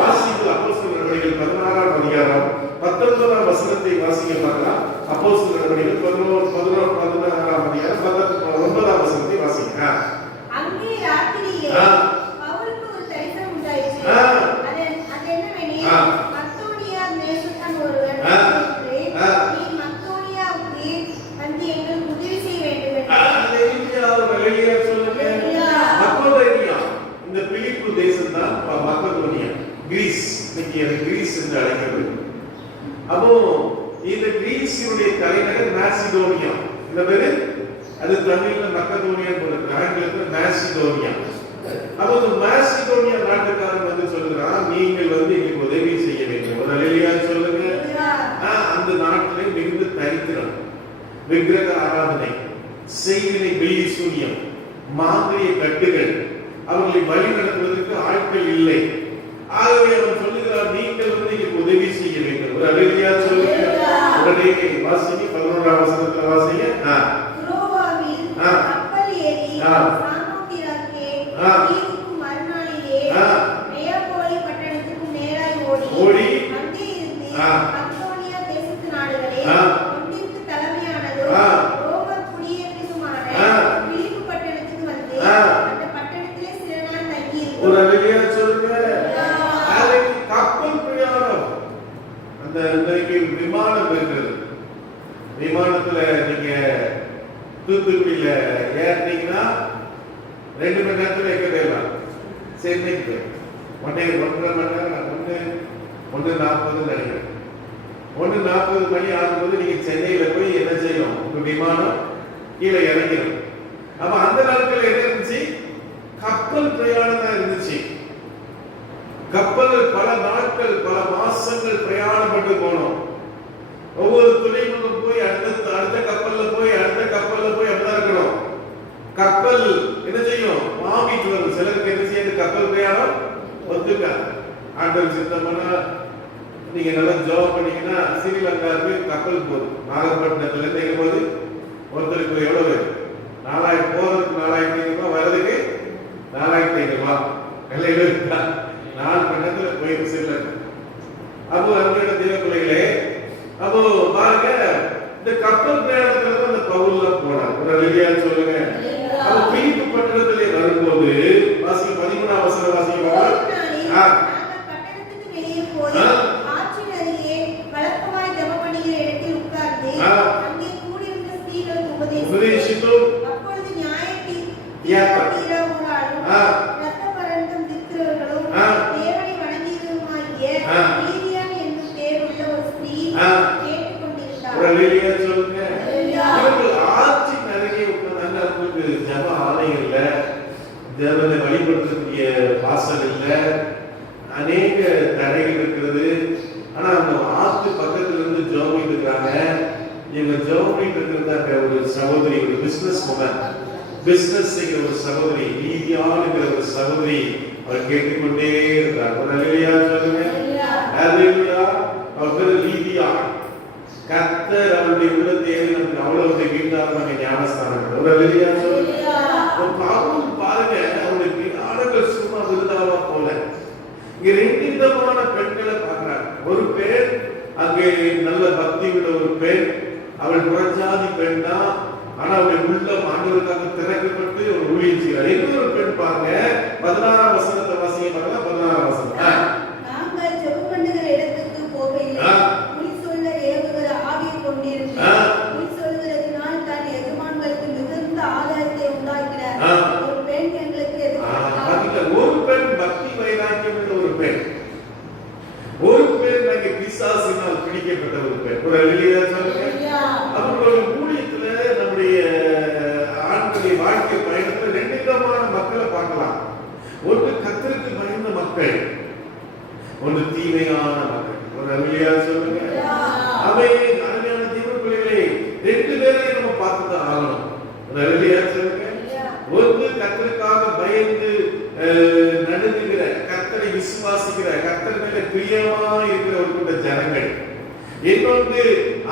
வாசிப்பு அப்போஸ்தலர் நடவடிக்கைகள் 16ஆம் அதிகாரம் 19ஆம் வசனத்தை வாசிக்க பார்க்கலாம். அப்போஸ்தலர் நடவடிக்கைகள் 16ஆம் அதிகாரம் 19ஆம் வசனத்தை வாசிங்க. அங்கே ராத்திரியே பவுலுக்கு ஒரு தரிசனம் உண்டாயிற்று. அது என்னவெனில், மக்கதோனியா தேசத்தான் ஒருவன் நீ மக்கதோனியாவுக்கு வந்து எங்களுக்கு உதவி செய்ய வேண்டும் என்று. அல்லேலூயா சொல்லுங்க. மக்கதோனியா இந்த பிலிப்பு தேசம் தான் மக்கதோனியா. இன்னைக்கு அது கிரீஸ் என்று அழைக்கப்படுது. அப்போ இந்த கிரீஸினுடைய தலைநகர் மாசிடோனியா. இந்த பேரு அது தமிழ்ல மக்கதோனியா போட்டிருக்கு, ஆங்கிலத்துல மாசிடோனியா. அப்போ இந்த மாசிடோனியா நாட்டுக்காரன் வந்து சொல்லுறான், நீங்கள் வந்து எங்களுக்கு உதவி செய்ய வேண்டும். ஒரு அல்லேலூயா சொல்லுங்க. அந்த நாட்டிலே மிகுந்த தரித்திரம், விக்கிரக ஆராதனை, செய்வினை, வெள்ளி சூனியம், மாந்திரிய கட்டுகள், அவர்களை வழி நடத்துவதற்கு ஆட்கள் இல்லை. ஆகவே அவன் சொல்லுகிறார், நீங்கள் வந்து எங்களுக்கு உதவி செய்ய வேண்டும். ஒரு அல்லேலூயா சொல்லுங்க. உடனே வாசிங்க, 11ஆம் வசனத்துல வாசிங்க. ரோவாவில் கப்பல் ஏறி சாமோத்திராக்கே தீவுக்கு மறுநாளிலே நெயாபோலி பட்டணத்துக்கு நேராய் ஓடி அங்கே இருந்து மக்கதோனியா தேசத்து நாடுகளே ஒன்றிற்கு தலைமையானதோ ரோமர் குடியேற்றமான பிலிப்பு பட்டணத்துக்கு வந்து அந்த பட்டணத்திலே சில நாள் தங்கி ஒரு அல்லேலூயா சொல்லுங்க. கப்பல் பிரயாணம், அந்த விமானம் இருக்கிறது. விமானத்துல நீங்க தூத்துக்குடியில ஏறினீங்கன்னா 2 மணி நேரத்துல எங்க போயிடலாம், சென்னைக்கு. 1.5 மணி நேரம், 1:40 நினைக்கிறேன். 1:40 மணி ஆகும்போது நீங்க சென்னையில போய் என்ன செய்யணும், உங்க விமானம் கீழே இறங்கிடும். அப்ப அந்த நாட்கள் என்ன இருந்துச்சு, கப்பல் பிரயாணம் தான் இருந்துச்சு. கப்பல் பல நாட்கள், பல மாசங்கள் பிரயாணப்பட்டு போனோம். ஒவ்வொரு துறைமுகம் போய் அடுத்த கப்பல்ல போய் அப்படிதான் இருக்கணும். கப்பல் என்ன செய்யும், வாங்கிட்டு வரும். சிலருக்கு என்ன செய்ய கப்பல் பிரயாணம் ஒத்துக்க. ஆண்டவர் சித்தம்னா நீங்க நல்லா ஜாப் பண்ணீங்கன்னா ஸ்ரீலங்காவுக்கு கப்பல் போகுது. நாகப்பட்டினத்துல இருந்து எங்க போகுது, ஒருத்தருக்கு எவ்வளவு, 4000 போறதுக்கு 4500 ரூபாய், வர்றதுக்கு 4500 ரூபாய். எல்லாம் இருக்கா, 4 மணி நேரத்துல போயிடும் ஸ்ரீலங்கா. அப்போ அருமையான தேவ பிள்ளைகளே, அப்போ பாருங்க, இந்த கப்பல் பிரயாணத்துல தான் அந்த பவுல்லாம் போனார். ஒரு அல்லேலூயா சொல்லுங்க. அப்போ பிலிப்பு பட்டணத்திலே வரும்போது வாசி 13ஆம் வசனம் வாசிங்க. பட்டணத்துக்கு வெளியே போய் ஆற்றின் அருகே வழக்கமாய் ஜெபம் பண்ணுகிற இடத்தில் உட்கார்ந்து அங்கே கூடியிருந்த ஸ்திரீகளுக்கு உபதேசித்தோம். அப்பொழுது நியாயத்தீர்ப்பாளரும் இரத்தபரந்தும் திக்கிறவர்களும் தேவனை வணங்குகிறவருமாகிய லீதியா என்னும் பேருள்ள ஒரு ஸ்திரீ கேட்டுக்கொண்டிருந்தார். ஒரு அல்லேலூயா சொல்லுங்க. இவர்கள் ஆற்றின் அருகே உட்கார்ந்தாங்க. அவங்களுக்கு ஜெப ஆலயம் இல்ல, தேவனை வழிபடுத்தக்கூடிய வாசல் இல்ல, அநேக தடைகள் இருக்கிறது. ஆனா அந்த ஆற்று பக்கத்துல இருந்து ஜெபம் இருக்கிறாங்க. இவங்க ஜெபம் இருக்கிறத ஒரு சகோதரி, ஒரு பிசினஸ் உமன், பிசினஸ் செய்கிற ஒரு சகோதரி, லீதியாங்கிற ஒரு சகோதரி, அவர் கேட்டுக்கொண்டே இருக்கிறார். ஒரு அல்லேலூயா சொல்லுங்க. அல்லேலூயா. அவர் பேரு லீதியா. கர்த்தர் அவருடைய உள்ளத்தை நமக்கு அவளுடைய வீட்டாளர் ஞானஸ்தானம். ஒரு அல்லேலூயா சொல்லுங்க. பாருங்க, அவருடைய ஞானங்கள் சும்மா விருதாவா போல. இங்க 2 விதமான பெண்களை பார்க்கிறாங்க. ஒரு பெண் அங்கே நல்ல பக்தி உள்ள ஒரு பெண், அவள் புறஜாதி பெண் தான், ஆனா அவளுடைய உள்ளம் ஆண்டவருக்காக திறக்கப்பட்டு ஒரு ஊழியம் செய்கிறார். இன்னொரு பெண் பாருங்க, 16ஆம் வசனத்தை வாசிங்க பாருங்க. 16ஆம் வசனம். நாங்கள் ஜெபம் பண்ணுகிற இடத்துக்கு போகையிலே குறி சொல்ல ஏவுகிற ஆவியை கொண்டிருந்து குறி சொல்கிறதுனால் தன் எஜமான்களுக்கு மிகுந்த ஆதாயத்தை உண்டாக்கினார். ஒரு பெண் எங்களுக்கு ஒரு பெண் பக்தி வைராக்கியம் உள்ள ஒரு பெண், ஒரு பெண் அங்கே பிசாசினால் பிடிக்கப்பட்ட ஒரு பெண். ஒரு அல்லேலூயா சொல்லுங்க. அவங்களுடைய ஊழியத்துல, நம்முடைய ஆண்களுடைய வாழ்க்கை பயணத்துல 2 விதமான மக்களை பார்க்கலாம். ஒன்று கர்த்தருக்கு பயந்த மக்கள், ஒன்று தீமையான மக்கள். ஒரு அல்லேலூயா சொல்லுங்க. அவை அருமையான தேவ பிள்ளைகளே, 2 பேரையும் நம்ம பார்த்துதான் ஆகணும். ஒரு அல்லேலூயா சொல்லுங்க. ஒன்று கர்த்தருக்காக பயந்து நடுங்குகிற, கர்த்தரை விசுவாசிக்கிற, கர்த்தர் மேல பிரியமா இருக்கிற ஒரு கூட்ட ஜனங்கள். இன்னொன்று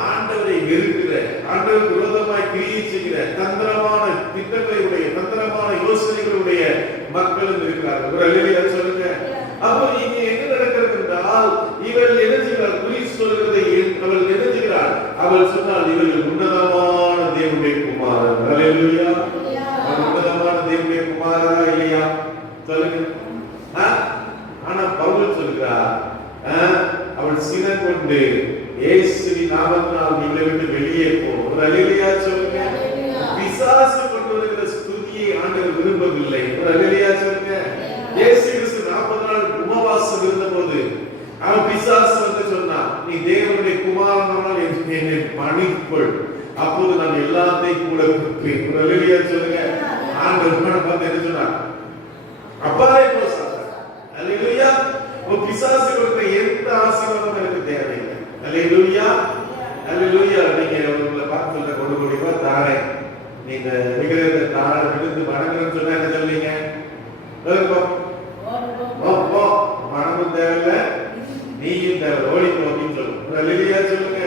ஆண்டவரை வெறுக்கிற, ஆண்டவருக்கு விரோதமாய் கிரியை செய்கிற, தந்திரமான திட்டங்களுடைய, தந்திரமான யோசனைகளுடைய மக்களும் இருக்கிறார்கள். ஒரு அல்லேலூயா சொல்லுங்க. அப்போ இங்க என்ன நடக்கிறது என்றால், இவள் என்ன செய்கிறாள், குறி சொல்கிறதை அவள் என்ன செய்கிறாள், அவள் சொன்னால் இவர்கள் உன்னதமான தேவனுடைய குமாரன். அல்லேலூயா. உன்னதமான தேவனுடைய குமாரனா இல்லையா சொல்லுங்க. ஆனா பவுல் சொல்கிறார், அவள் சினம் கொண்டு இயேசுவின் நாமத்தினால் நீங்களை விட்டு வெளியே போ. ஒரு அல்லேலூயா சொல்லுங்க. பிசாசு கொண்டு வருகிற ஸ்துதியை ஆண்டவர் விரும்பவில்லை. ஒரு அல்லேலூயா சொல்லுங்க. இயேசு கிறிஸ்து 40 நாள் உபவாசம் இருந்தபோது அவன் பிசாசு வந்து சொன்னான், நீ தேவனுடைய குமாரனால் என்னை பணிக்கொள், அப்போது நான் எல்லாத்தையும் கூட கொடுப்பேன். அல்லேலூயா சொல்லுங்க. ஆண்டவர் பார்த்து என்ன சொன்னார்? அப்பாலே போ சாத்தான். அல்லேலூயா. பிசாசு கொடுத்த எந்த ஆசீர்வாதமும் எனக்கு தேவையில்லை. அல்லேலூயா. அல்லேலூயா. நீங்க உங்களை பார்த்து சொல்ற கொண்டு முடியுமா தாரேன், நீங்க விக்கிரகத்தை தார விழுந்து வணங்குறேன்னு சொன்னா என்ன சொல்றீங்க? மனமும் தேவையில்லை, நீயும் தேவை, ஓடிப்போ அப்படின்னு சொல்லுங்க. அல்லேலூயா சொல்லுங்க.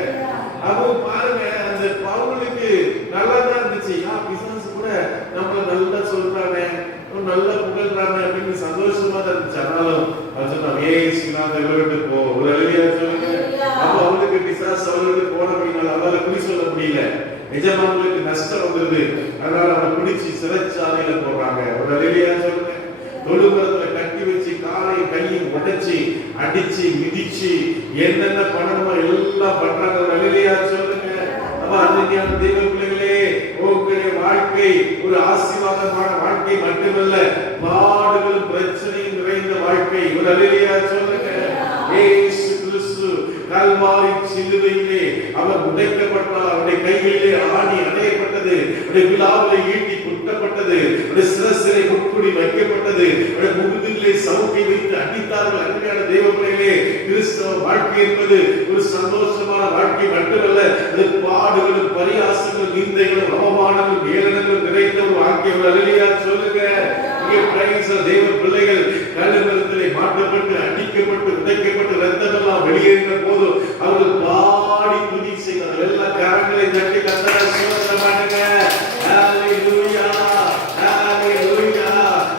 அப்போ பாருங்க, அந்த பவுலுக்கு நல்லா தான் இருந்துச்சு. பிசாசு கூட நம்மள நல்லா சொல்றானே, நல்ல புகழ்றானே அப்படின்னு சந்தோஷமா தான் இருந்துச்சு. ஆனாலும் அது சொன்னா விட்டு போ. ஒரு அல்லேலூயா சொல்லுங்க. அப்போ அவனுக்கு பிசாசு அவளுக்கு போன அப்படின்னால அவளை குறி சொல்ல முடியல. எஜமானுக்கு நஷ்டம் வந்தது, அதனால அவனை பிடிச்சி சிறைச்சாலையில போடுறாங்க. ஒரு அல்லேலூயா சொல்லுங்க. தொழுபுறத்துல கட்டி வச்சு காலை கையும் உடைச்சி அடிச்சு மிதிச்சு என்னென்ன பண்ணணுமோ எல்லாம் பண்றாங்க. ஒரு அல்லேலூயா சொல்லுங்க. அப்ப அன்னைக்கான தெய்வ பிள்ளைகளே, உங்களுடைய வாழ்க்கை ஒரு ஆசீர்வாதமான வாழ்க்கை மட்டுமல்ல, பாடுகளும் பிரச்சனையும் நிறைந்த வாழ்க்கை. ஒரு அல்லேலூயா சொல்லுங்க. இயேசு கிறிஸ்து கல்வாரி சிலுவையிலே அவர் உடைக்கப்பட்டார். அவருடைய கைகளிலே ஆணி அணையப்பட்டது, அவருடைய விலாவிலே ஈட்டி குத்தப்பட்டது, அவருடைய சிரசிலே முட்குடி வைக்கப்பட்டது, அவருடைய முதுகிலே சவுக்கை வைத்து அடித்தார்கள். அருமையான தேவ பிள்ளைகளே, கிறிஸ்தவ வாழ்க்கை என்பது ஒரு சந்தோஷமான வாழ்க்கை மட்டுமல்ல, அது பாடுகளும் பரியாசங்களும் நிந்தைகளும் அவமானங்களும் ஏளனங்களும் நிறைந்த ஒரு வாழ்க்கை. அல்லேலூயா சொல்லுங்க. இங்கே பிரைஸ் தேவ பிள்ளைகள் கழுமரத்திலே மாட்டப்பட்டு அடிக்கப்பட்டு உடைக்கப்பட்டு ரத்தமெல்லாம் வெளியேறின போது அவர்கள் பாடி துதி செய்தார்கள். எல்லா கரங்களை தட்டி கர்த்தரை ஸ்தோத்திரம் பண்ணுங்க. ஹalleluya, ஹalleluya.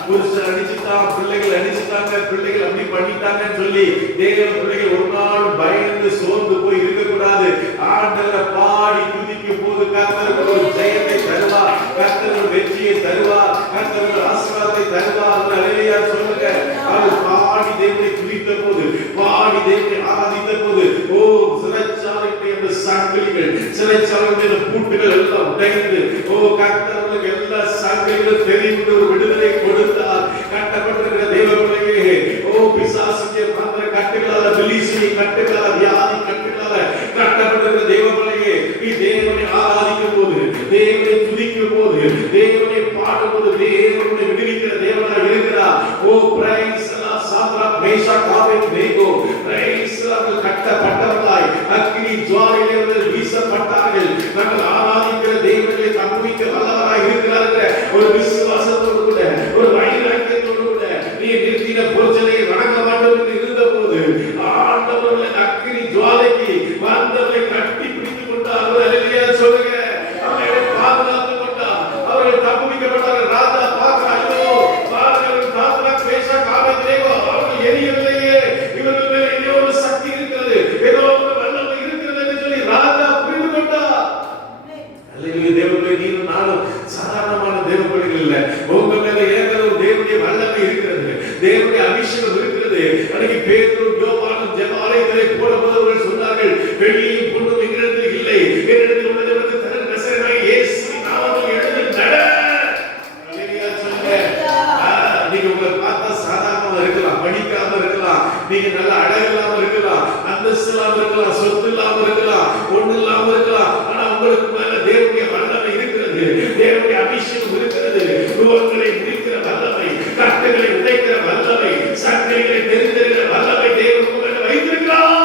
புருஷன் அடிச்சிட்டான், பிள்ளைகள் அடிச்சிட்டாங்க, பிள்ளைகள் அப்படி பண்ணிட்டாங்கன்னு சொல்லி தேவ பிள்ளைகள் ஒரு நாள் பயந்து சோர்ந்து போய் இருக்க கூடாது. ஆண்டவரை பாடி துதிக்கும் போது கர்த்தர் ஒரு ஜெயத்தை தருவார், கர்த்தர் ஒரு வெற்றியை தருவார், கர்த்தர் ஒரு ஆசீர்வாதத்தை தருவார். அல்லேலூயா சொல்லுங்க. அவர் பாடி தேவனை துதித்த போது, பாடி தேவனை ஆராதித்த போது, ஓ சிறைச்சாலையுடைய அந்த சங்கிலிகள், சிறைச்சாலையுடைய பூட்டுகள் எல்லாம் உடைந்து, ஓ கர்த்தருக்கு எல்லா சங்கிலிகளும் தெரிந்து ஒரு விடுதலை கொடுத்தார். கட்டப்பட்டிருக்கிற தேவ பிள்ளையே, ஓ பிசாசுக்கு மந்திர கட்டுகளால, பிலிசினி கட்டுகளால, வியாதி கட்டுகளால கட்டப்பட்டிருக்கிற தேவ பிள்ளையே, நீ தேவனை ஆராதிக்கும் போது, தேவனை துதிக்கும் போது, தேவனை பாடும் போது, தேவனை விடுவிக்கிற தேவனாய் இருக்கிறார். ஓ பிரைஸ் அல்லாஹ். சாத்ராக் மேஷாக் ஆபேத்நேகோ பிரைஸ் அல்லாஹ் கட்டப்பட்டவர்களாய் அக்கினி ஜுவாலையிலே வீசப்பட்டார்கள். நாங்கள் ஆராதிக்கிற தேவனை தப்புவிக்க வல்லவராய் இருக்கிறார்கள். ஒரு விசுவாசத்தோடு கூட, ஒரு வைராக்கியத்தோடு கூட நீ நிறுத்தின போர்ச்சனையை வணங்க மாட்டோம் என்று இருந்த போது ஆண்டவர்களை அக்கினி ஜுவாலைக்கு வந்தவரை கட்டி பிடித்துக் கொண்டார். அல்லேலூயா சொல்லுங்க. அவர்களை பாதுகாத்து கொண்டார், அவர்கள் தப்புவிக்கப்பட்டார்கள். ராஜா பார்க்க, ஐயோ பாருங்கள், சாத்ராக் மேஷாக் ஆபேத்நேகோ அவர்கள் எரியவில்லையே, இவர்கள் மேல் ஏதோ ஒரு சக்தி இருக்கிறது, ஏதோ ஒரு வல்லமை இருக்கிறது என்று சொல்லி ராஜா புரிந்து கொண்டார். அல்லேலூயா. தேவனுடைய நீரும் நானும் சாதாரணமான தேவ பிள்ளைகள் இல்ல. உங்க மேல ஏதோ தேவனுடைய வல்லமை இருக்கிறது, தேவனுடைய அபிஷேகம் இருக்கிறது. அன்னைக்கு பேதுரு யோவானும் ஜெப ஆலயத்திலே போடும்போது சொன்னார்கள், வெளியும் புண்ணும் எங்களிடத்தில் இல்லை, என்னிடத்தில் உள்ளதை வந்து தர நசரேயனாகிய இயேசுவின் நாமத்தில் எழுந்து நட. அல்லேலூயா சொல்லுங்க. நீங்க உங்களை பார்த்தா சாதாரணமா இருக்கலாம், படிக்காம இருக்கலாம், நீங்க நல்ல அழகு இல்லாம இருக்கலாம், அந்தஸ்து இல்லாம இருக்கலாம், சொத்து இல்லாம இருக்கலாம், ஒண்ணு இல்லாம இருக்கலாம். ஆனா உங்களுக்கு மேல தேவனுடைய வல்லமை இருக்கிறது, தேவனுடைய அபிஷேகம் இருக்கிறது. உங்களை முடிக்கிற வல்லமை, கட்டுகளை உடைக்கிற வல்லமை, சட்டைகளை தெரிந்திருக்கிற வல்லமை தேவன் உங்களை வைத்திருக்கிறார்.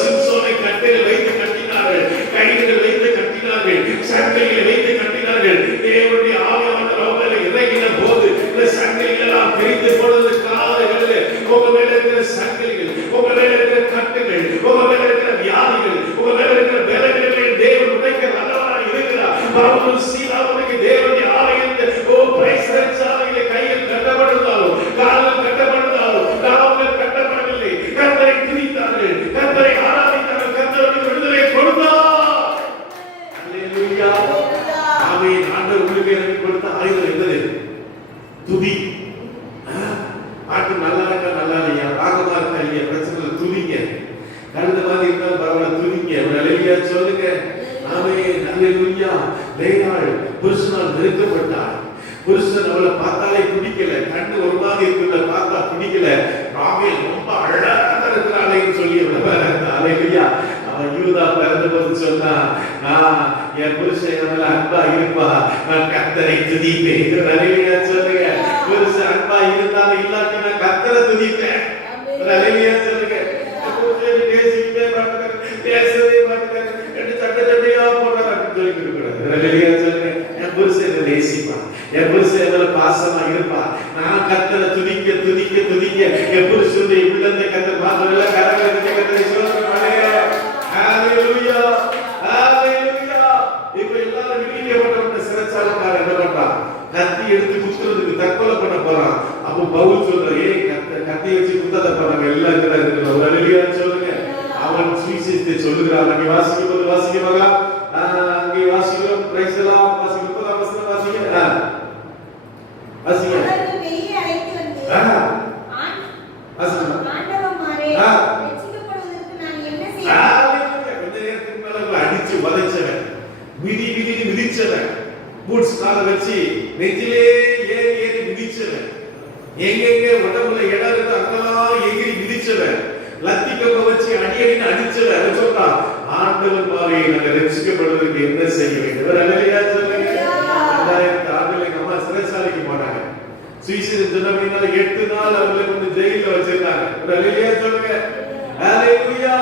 சிம்சோனை கட்டையில் வைத்து கட்டினார்கள், கைகளை வைத்து கட்டினார்கள், சட்டைகளை வைத்து கட்டினார்கள். தேவனுடைய ஆவியானவர் அவர்களை இறங்கின போது இந்த சங்கிலிகள் எல்லாம் பிரித்து போனது. காலைகளில் உங்க மேல இருக்கிற சங்கிலிகள், உங்க மேல இருக்கிற கட்டுகள், உங்க மேல இருக்கிற வியாதிகள், உங்க மேல இருக்கிற பலவீனங்களை தேவன் உடைக்க வல்லவராய் இருக்கிறார். பவுலும் சீலாவுக்கு தேவனுடைய ஆலயத்தில் ஓ பிரைஸ் சிறைச்சாலையிலே கையில் கட்டப்பட்டிருந்தாலும், காலில் கட்டப்பட்டிருந்தாலும், நாவுகள் கட்டப்படவில்லை. கர்த்தரை துதித்தார்கள், கர்த்தரை ஆராதித்தார்கள், கர்த்தருக்கு விடுதலை கொடுத்தார். அல்லேலூயா. ஆமென். ஆண்டவர் உங்களுக்கு எனக்கு கொடுத்த ஆயுதம் என்னது? துதி. பாட்டு நல்லா இருக்கா, நல்லா இல்லையா, ராகமா இருக்கா இல்லையா, பிரச்சனை துதிங்க. கழுத மாதிரி இருந்தாலும் பரவாயில்ல, துதிங்க. அல்லேலூயா சொல்லுங்க. ஆமென். அல்லேலூயா. லேயாள் புருஷனால் வெறுக்கப்பட்டாள். புருஷன் அவளை பார்த்தாலே பிடிக்கல, கண்ணு ஒரு மாதிரி இருக்கிறத பார்த்தா பிடிக்கல. ராகேல் ரொம்ப அழகா இருக்கிறாளேன்னு சொல்லி அல்லேலூயா. அவன் யூதா பிறந்த போது சொன்னா, என் புருஷன் மேல அன்பா இருப்பா, நான் கர்த்தரை துதிப்பேன். அல்லேலூயா சொல்லுங்க. புருஷன் அன்பா இருந்தாலும் இல்லாட்டி நான் கர்த்தரை துதிப்பேன். அல்லேலூயா சொல்லுங்க. புருஷன் பேசிக்கிட்டே மாட்டாரு, பேசவே மாட்டாரு, ரெண்டு சட்டை சட்டையா போட்டாரு அப்படின்னு சொல்லிட்டு இருக்கிறாரு. அல்லேலூயா சொல்லுங்க. என் புருஷன் நேசிப்பான், என் புருஷன் மேல பாசமா இருப்பான். நான் கர்த்தரை துதிக்க துதிக்க துதிக்க என் புருஷனுடைய உள்ளந்த கர்த்தர் மாத்திரல கரங்களை கர்த்தரை சோதனை பண்ணுங்க. ஹalleluya ஹalleluya. இப்ப எல்லாரும் விடுவிக்கப்பட்ட சிறைச்சாலைக்காரன் என்ன பண்றான்? கத்தி எடுத்து குத்துறதுக்கு தற்கொலை பண்ண போறான். அப்போ பவுல் சொல்றாரு, கத்தி வச்சு குத்தாத போறாங்க எல்லாம் இருக்கிறாங்க. ஹalleluya சொல்லுங்க. அவன் சுவிசேஷத்தை சொல்லுகிறான். அங்கே வாசிக்கும்போது வாசிக்கவாங்க, அங்கே வாசிக்கிறோம். பிரைஸ் எல்லாம் வாசிக்கிறோம். வசனம் வாசிங்க வாசிங்க. அவர்கள் வெளியே அழைத்து வந்து ஆண்டவமாரே, ரட்சிக்கப்படுவதற்கு நான் என்ன செய்ய? கொஞ்ச நேரத்துக்கு மேல அடிச்சு உதைச்சவன், மிதி மிதி மிதிச்சவன், பூட்ஸ் கால வச்சு நெஞ்சிலே ஏறி ஏறி மிதிச்சவன், எங்கெங்க உடம்புல இடம் இருக்கு அங்கெல்லாம் எகிரி மிதிச்சவன், லத்தி கம்ப வச்சு அடி அடின்னு அடிச்சவன். அதை சொல்றான், ஆண்டவர் மாவே நாங்கள் ரட்சிக்கப்படுவதற்கு என்ன செய்ய வேண்டும்? அல்லேலூயா சொல்லுங்க. 2000 ஆண்டுகளுக்கு அம்மா சிறைச்சாலைக்கு போனாங்க. சுவிசேஷம் சொன்னபடினால 8 நாள் அவங்களை கொண்டு ஜெயில வச்சிருந்தாங்க. அல்லேலூயா சொல்லுங்க. ஹalleluya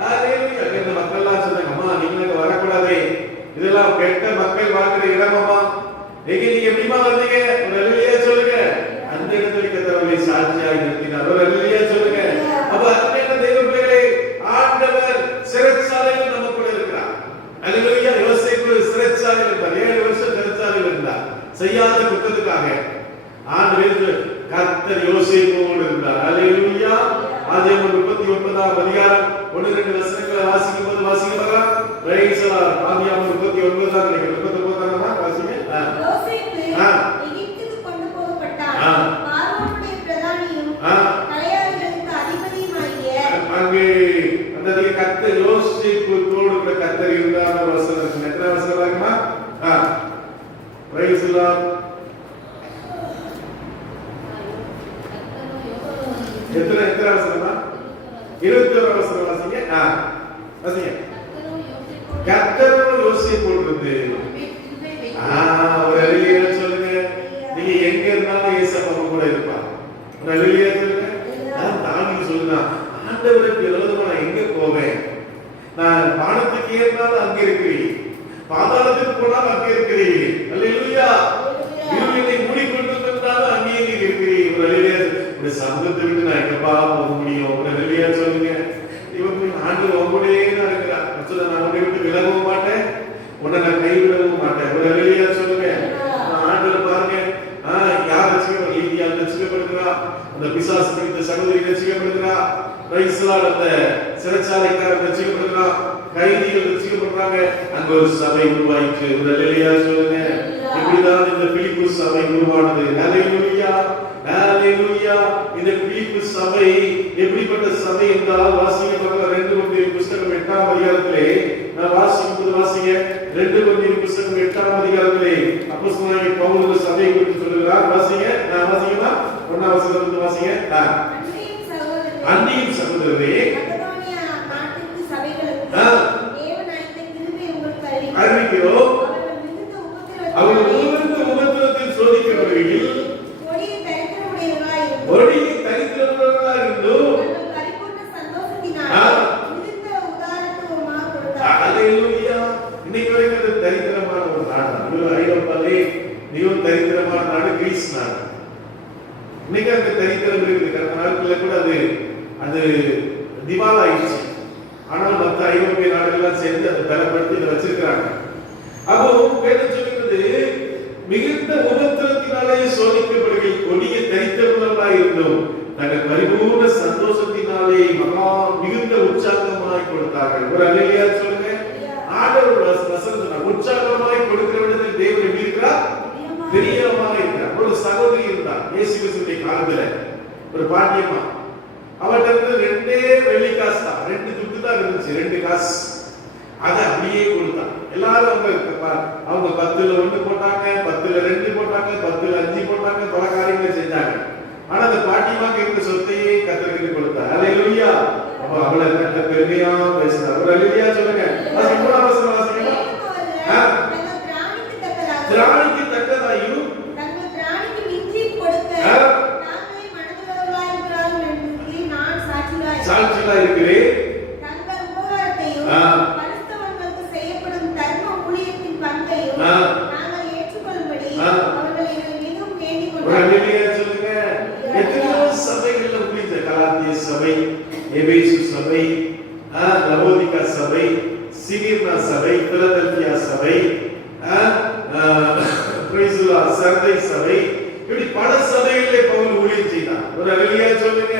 ஹalleluya. அந்த மக்கள்லாம் சொன்னாங்க, அம்மா நீங்க வரக்கூடாதே, இதெல்லாம் கெட்ட மக்கள் வாழ்கிற இடமாமா, நீங்க எப்படிமா வந்தீங்க? அல்லேலூயா சொல்லுங்க. அந்த இடத்துல கர்த்தரை சாட்சியாக நிறுத்தினார். அல்லேலூயா சொல்லுங்க. அப்ப அன்னைக்கு தெய்வ பிள்ளைகளே, ஆண்டவர் சிறைச்சாலையில் நம்ம கூட இருக்கிறார். அல்லேலூயா. யோசேப்பு சிறைச்சாலையில் இருந்தார். 7 வருஷம் சிறைச்சாலையில் இருந்தார். செய்யாத குற்றத்துக்காக ஆண்டவர் கர்த்தர் யோசேப்போடு இருந்தார். அல்லேலூயா. ஆதியாகமம் 39ஆம் அதிகாரம் 1-2 வசனங்களை வாசிக்கும்போது வாசிக்கறா. Praise the Lord. ஆதியாகமம் 39ஆம் அதிகாரம் 39ஆமா வாசிங்க. யோசேப்பு எகிப்துக்கு கொண்டு போகப்பட்டார். பார்வோனுடைய பிரதானியும் தலையாரிகளுக்கு அதிபதியுமாகிய அங்கே அந்த கர்த்தர் யோசேப்போடு கூட கர்த்தர் இருந்தார். வசனம் எத்தனை வசனம் பாருங்க. Praise the Lord. எத்தனை வசனமா? 21 வசனம் வாசிங்க. வாசிங்க. கர்த்தரும் யோசேப்போடு இருந்து ஒரு அல்லேலூயா சொல்லுங்க. நீங்க எங்க இருந்தாலும் இயேசப்பா கூட இருப்பார். ஒரு அல்லேலூயா சொல்லுங்க. தாவீது சொல்றான், ஆண்டவருக்கு விரோதமா நான் எங்க போவேன்? நான் வானத்துக்கு ஏறினாலும் அங்க இருக்கிறீர், பாதாளத்துக்கு போனாலும் அங்க இருக்கிறீர். அல்லேலூயா. இருளை மூடிக்கொண்டு இருந்தாலும் அங்கேயே நீங்க இருக்கிறீர். ஒரு அல்லேலூயா. இந்த சம்பத்தை விட்டு நான் எங்கப்பா போக முடியும்? ஒரு அல்லேலூயா சொல்லுங்க. இவங்க ஆண்டவர் உங்களோடே தான் இருக்கிறார். நான் உன்னை விட்டு விலகவும் மாட்டேன், உன்னை நான் கைவிடவும் மாட்டேன். ஒரு அல்லேலூயா சொல்லுங்க. ஆண்டவர் பாருங்க, யார் ரட்சிக்கப்படுறா? லீதியா ரட்சிக்கப்படுகிறா, அந்த பிசாசு பிடித்த சகோதரி ரட்சிக்கப்படுகிறா, பிரைஸ் தி லார்ட். அந்த சிறைச்சாலைக்காரர் ரட்சிக்கப்படுகிறா, கைதிகள் ரட்சிக்கப்படுறாங்க. அங்க ஒரு சபை உருவாயிற்று. ஒரு அல்லேலூயா சொல்லுங்க. இப்படிதான் இந்த பிலிப்பு சபை உருவானது. ஹalleluya ஹalleluya. இந்த பிலிப்பு சபை எப்படிப்பட்ட சபை என்றால் வாசிங்க பார்க்கலாம். 2 கொரிந்தியர் புத்தகம் 8ஆம் அதிகாரத்திலே நான் வாசிக்கும்போது வாசிங்க. 2 கொரிந்தியர் புத்தகம் 8ஆம் அதிகாரத்திலே அப்போஸ்தலனாகிய பவுல் ஒரு சபையை குறித்து சொல்லுகிறார். வாசிங்க. நான் வாசிக்கமா? 1ஆம் வசனத்திலிருந்து வாசிங்க. அன்னியின் சகோதரரே, மக்கெதோனியா நாட்டிற்கு சபைகளுக்கு தேவன் அளித்த கிருபையை உங்களுக்கு அறிவிக்கிறோம். அவர்கள் மிகுந்த உபத்திரத்தில் சோதிக்கப்படுகையில் கொடிய தரித்திரமுடையவர்களாயிருந்தும் பரிபூர்ண சந்தோஷத்தினால் மிகுந்த உதாரத்துவமாக கொடுத்தார்கள். அல்லேலூயா. இன்னைக்கு வரைக்கும் அது தரித்திரமான ஒரு நாடு. இது ஐரோப்பாலே மிகவும் தரித்திரமான நாடு கிரீஸ் நாடு. இன்னைக்கு அந்த தரித்திரம் இருக்குது. கடந்த நாட்களில் கூட அது திவால் ஆயிடுச்சு. ஆனால் மற்ற ஐரோப்பிய நாடுகள்லாம் சேர்ந்து அதை பலப்படுத்தி இதை வச்சிருக்கிறாங்க. அப்போ வேதம் சொல்கிறது, மிகுந்த உபத்திரத்தினாலே சோதிக்கப்படுகிற கொடிய தரித்திரமுள்ளவர்களாய் இருந்தோம் நாங்கள் பரிபூர்ண சந்தோஷத்தினாலே மகா மிகுந்த உற்சாகமாய் கொடுத்தார்கள். ஒரு அல்லேலூயா சொல்லுங்க. ஆண்டவர் வசனம் சொன்னார், உற்சாகமாய் கொடுக்கிற விடத்தில் தேவன் எப்படி இருக்கிறார்? பிரியமாக இருக்கிறார். ஒரு சகோதரி இருந்தார் இயேசு கிறிஸ்துவின் காலத்துல, ஒரு பாட்டியம்மா. அவட்ட இருந்து 2 வெள்ளி காசு தான், 2 துட்டு தான் இருந்துச்சு, 2 காசு. அதை அப்படியே கொடுத்தான். எல்லாரும் அவங்க 10ல 1 போட்டாங்க, 10ல 2 போட்டாங்க, 10ல 5 போட்டாங்க, பல காரியங்களை செஞ்சாங்க. ஆனா அந்த பாட்டிமாக்கு இருந்த சொத்தையே கர்த்தருக்கு கொடுத்தார். அல்லேலூயா. அப்ப அவளை கர்த்த பெருமையா பேசினார். ஒரு அல்லேலூயா சொல்லுங்க. அது 3ஆம் வசனம் வாசிங்க. திராணிக்கு தக்கதாயும் தங்கள் திராணிக்கு மிஞ்சி கொடுக்க நாங்களே மனதுள்ளவர்களாய் இருக்கிறோம் என்று நான் சாட்சியாய் இருக்கிறேன். தங்கள் உபகாரத்தையும் பரிசுத்தவான்களுக்கு செய்யப்படும் தர்ம ஊழியத்தின் பங்கையும் நாங்கள் ஏற்றுக்கொள்ளும்படி அவர்கள் எங்களை மிகவும் வேண்டிக் கொண்டார்கள். சொல்லுங்க. எத்தனையோ சபைகள்ல புரிஞ்ச கலாத்திய சபை, எபேசு சபை, லவோதிகா சபை, சிமிர்னா சபை, பிலதெல்பியா சபை, சர்தை சபை, இப்படி பல சபைகளிலே பவுல் ஊழியம் செய்தார். ஒரு அல்லேலூயா சொல்லுங்க.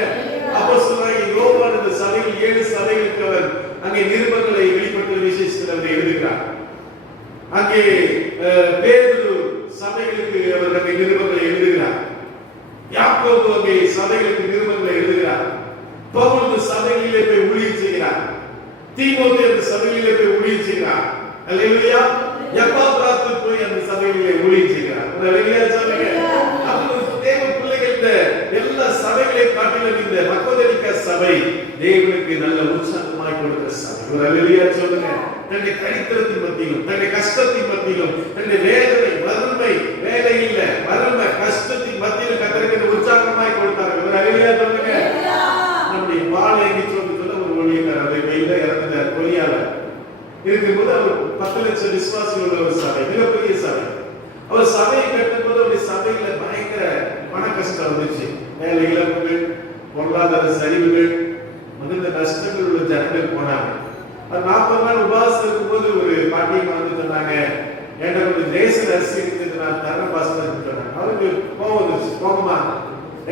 அப்போஸ்தலனாகிய யோவான் இந்த சபையில் 7 சபைகளுக்கு அவர் அங்கே நிருபங்களை வெளிப்படுத்தின விசேஷத்தில் அவர் எழுதுகிறார். அங்கே பேதுரு சபைகளுக்கு அவர் அங்கே நிருபங்களை எழுதுகிறார். யாக்கோபு அங்கே சபைகளுக்கு நிருபங்களை எழுதுகிறார். பவுல் சபைகளிலே போய் ஊழியம் செய்கிறார். தீமோத்தேயு அந்த சபைகளிலே போய் ஊழியம் செய்கிறார். அல்லேலூயா. எப்பாப்ராத்து போய் அந்த சபைகளிலே ஊழியம் செய்கிறார். அல்லேலூயா சொல்லுங்க. அப்போ தேவ பிள்ளைகள் எல்லா சபைகளை காட்டிலும் இந்த மக்கோதனிக்கா சபை தேவனுக்கு நல்ல உற்சாகமாய் கொடுக்கிற சபை. ஒரு அல்லேலூயா சொல்லுங்க. தன்னுடைய கடித்தத்தின் மத்தியிலும், தன்னுடைய கஷ்டத்தின் மத்தியிலும், தன்னுடைய வேதனை, வறுமை, வேலை இல்ல, வறுமை, கஷ்டத்தின் மத்தியிலும் கர்த்தருக்கு உற்சாகமாய் கொடுத்தார்கள். ஒரு அல்லேலூயா சொல்லுங்க. நம்முடைய பாலேங்கி சொல்ல ஒரு ஊழியக்காரர் கையில இறந்துட்டார். பொலியாளர் இருக்கும்போது அவர் 10 லட்சம் விசுவாசிகள் உள்ள ஒரு சபை, மிகப்பெரிய சபை. அவர் சபையை கட்டும்போது அவருடைய சபையில பயங்கர பண கஷ்டம் வந்துச்சு. வேலை இழப்புகள், பொருளாதார சரிவுகள், மிகுந்த கஷ்டங்கள் உள்ள ஜனங்கள் போனாங்க. 40 நாள் உபவாசம் இருக்கும்போது ஒரு பாட்டியம்மா வந்து சொன்னாங்க, என்கிட்ட கொஞ்சம் ரேஷன் அரிசி இருக்குது, நான் தர பாசம் சொன்னாங்க. அவருக்கு கோவம் வந்துச்சு. போகமா,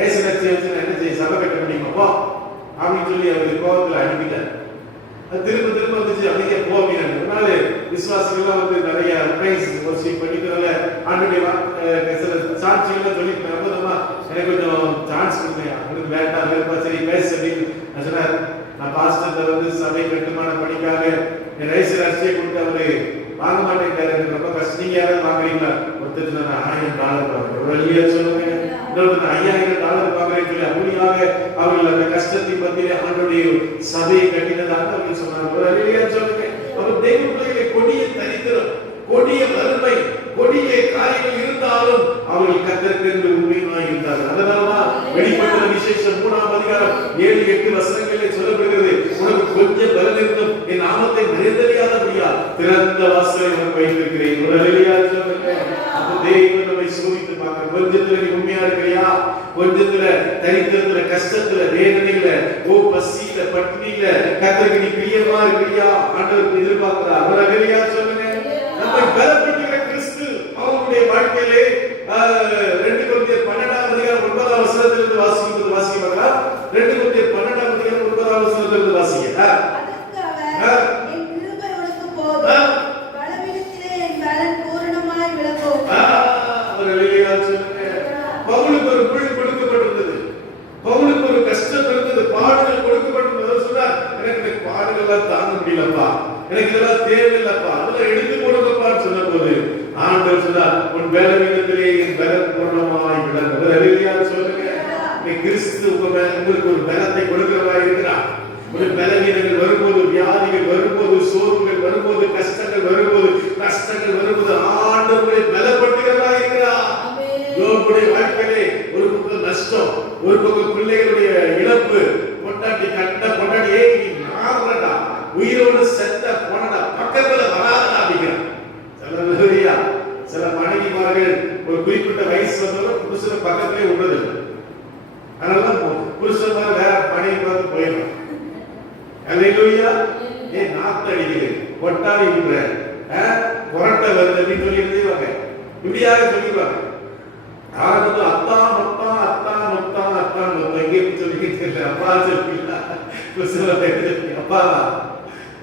ரேஷன் அரிசி வச்சு என்ன செய்ய, சபை கட்ட முடியுமா போ அப்படின்னு சொல்லி அவருக்கு கோபத்தில் அனுப்பிட்டார். திரும்ப திரும்ப வந்துச்சு, அப்படியே போவீங்க. அதனால விசுவாசிகள்லாம் வந்து நிறைய பிரைஸ் வர்ஷிப் பண்ணிக்கிறதுல ஆண்டுடைய சில சாட்சிகள்லாம் சொல்லி நம்பதமா எனக்கு கொஞ்சம் சான்ஸ் கொடுங்க, அவனுக்கு வேண்டாம் வேறுபா சரி பேச அப்படின்னு நான் சொன்னார். நான் பாஸ்டர் வந்து சபை கட்டுமான பணிக்காக என் ரேஷன் அரிசியை கொடுத்து அவரு வாங்க மாட்டேங்கிறாரு. எனக்கு ரொம்ப கஷ்டம். நீங்க யாராவது வாங்குறீங்களா? ஒருத்தர் நான் $1000 வாங்குறேன். ஒரு வழியா சொல்லுங்க. இன்னொரு $5000 வாங்குறேன்னு சொல்லி அப்படியாக அவர்கள் அந்த கஷ்டத்தை மத்தியிலே ஆண்டுடைய சபையை கட்டினதாக அவர்கள் சொன்னாங்க. ஒரு வழியா சொல்லுங்க. அவர் தெய்வ பிள்ளைகளை கொடிய தரித்திரம், கொடிய வறுமை, கொடிய காரியங்கள் இருந்தாலும் அவர்கள் கர்த்தருக்கு உண்மையாய் இருந்தார்கள். அதனாலதான் வெளிப்பட்ட விசேஷம் 3ஆம் அதிகாரம் 7-8 வசனங்களிலே சொல்லப்படுகிறது, உனக்கு கொஞ்சம் பலன் இருந்தும் என் நாமத்தை மறைந்தறியாதபடியா திறந்த வாசலை உனக்கு வைத்திருக்கிறேன். ஒரு அல்லேலூயா சொல்லுங்க. அப்ப தேவன் நம்மை சோதித்து பார்க்க, கொஞ்சத்துல நீ உண்மையா இருக்கிறியா? கொஞ்சத்துல தரித்திரத்துல, கஷ்டத்துல, வேதனையில, பசியில, பட்டினியில கர்த்தருக்கு நீ பிரியமா இருக்கிறியா? ஆண்டவருக்கு எதிர்பார்க்கிறார். ஒரு அல்லேலூயா சொல்லுங்க. நம்மை பலப்படுத்துகிற கிறிஸ்து அவருடைய வாழ்க்கையிலே 2 கொரிந்தியர் 12ஆம் அதிகாரம் 9ஆம் வசனத்திலிருந்து வாசிக்க பார்க்கலாம். 2 கொரிந்தியர் 12ஆம் அதிகாரம் 9ஆம் வசனத்திலிருந்து வாசிங்க. என் கிருபை உனக்கு போதும், பலவீனத்திலே என் பலன் பூரணமாய் விளங்கும். அல்லேலூயா சொல்லுங்க. பவுலுக்கு ஒரு புல் கொடுக்கப்பட்டிருந்தது, பவுலுக்கு ஒரு கஷ்டம் இருந்தது, பாடுகள் கொடுக்கப்பட்டிருந்தது. சொன்னார், எனக்கு இந்த பாடுகள்லாம் தாங்க முடியலப்பா, எனக்கு இதெல்லாம் தேவையில்லப்பா, அதெல்லாம் எடுத்து கொடுங்கப்பான்னு சொன்ன போது ஆண்டவர் சொன்னார், உன் பலவீனத்திலே என் பலன் பூரணமாய் விளங்கும். அல்லேலூயா சொல்லுங்க. கிறிஸ்து உங்களுக்கு ஒரு பலத்தை கொடுக்கிறவராய் இருக்கிறார். ஒரு பலவீனங்கள் வரும்போது, வியாதிகள் வரும்போது, சோர்வுகள் வரும்போது, கஷ்டங்கள் வரும்போது, கஷ்டங்கள் வரும்போது ஆண்டவரை பலப்படுத்துகிறவராய் இருக்கிறார். யோபுடைய வாழ்க்கையிலே ஒரு பக்கம் நஷ்டம், ஒரு பக்கம் பிள்ளைகளுடைய இழப்பு, பொண்டாட்டி கட்ட பொண்டாட்டி ஏய் நீ மாறடா, உயிரோடு செத்த போனடா, பக்கத்துல வராதடா அப்படிங்கிறான். சில மனைவிமார்கள் ஒரு குறிப்பிட்ட வயசு வந்தவங்க புருஷனை பக்கத்திலே விடுறது இல்லை. அதனால புருஷன் வேற மனைவி பார்த்து போயிடும். அல்லேலூயா. நாத்து அடிக்குது, கொட்டாவி விடுற, புரட்ட வருது அப்படின்னு சொல்லி எழுதிவாங்க. இப்படியாக சொல்லிடுவாங்க. ஆரம்பத்தில் அத்தா மொத்தா அத்தா மொத்தா அத்தா மொத்தம் எங்கே சொல்லிக்கிட்டு தெரியல. அப்பா சொல்லிங்களா, அப்பாவா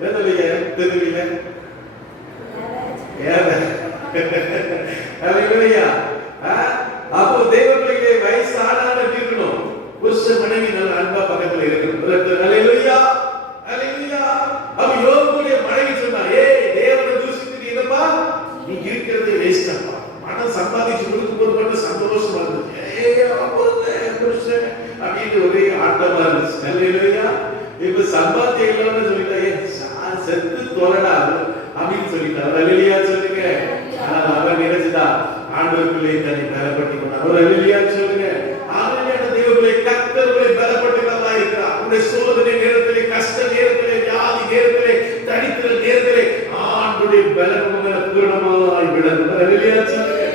தெரியல தெரியல. அப்போ தெய்வ பிள்ளைகளை வயசு ஆனாலும் இருக்கணும், புருஷ மனைவி நல்ல அன்பா பக்கத்துல இருக்கணும். அல்லேலூயா அல்லேலூயா. அப்ப யோபுடைய மனைவி சொன்னா, பணம் சம்பாதிச்சு கொடுக்கும்போது மட்டும் சந்தோஷமா இருந்துச்சு. அப்படின்னு ஒரே ஆட்டமா இருந்துச்சு. அல்லேலூயா. இப்ப சம்பாத்தியம் இல்லைன்னு சொல்லிட்டாங்க, செத்து தொலைடா அப்படின்னு சொல்லிட்டாங்க. அல்லேலூயா சொல்லுங்க. ஆனால் அவர் நினைச்சுதா ஆண்டவருக்குள்ளே தன்னை பலப்படுத்தி கொண்டார். ஒரு அல்லேலூயா சொல்லுங்க. ஆண்டவருடைய தேவனுடைய கர்த்தருடைய பலப்படுத்துகிறதா இருக்கிறார். உங்களுடைய சோதனை நேரத்திலே, கஷ்ட நேரத்திலே, வியாதி நேரத்திலே, தரித்திர நேரத்திலே ஆண்டவருடைய பலம் உங்களை பூரணமாய் விளங்கும். அல்லேலூயா சொல்லுங்க.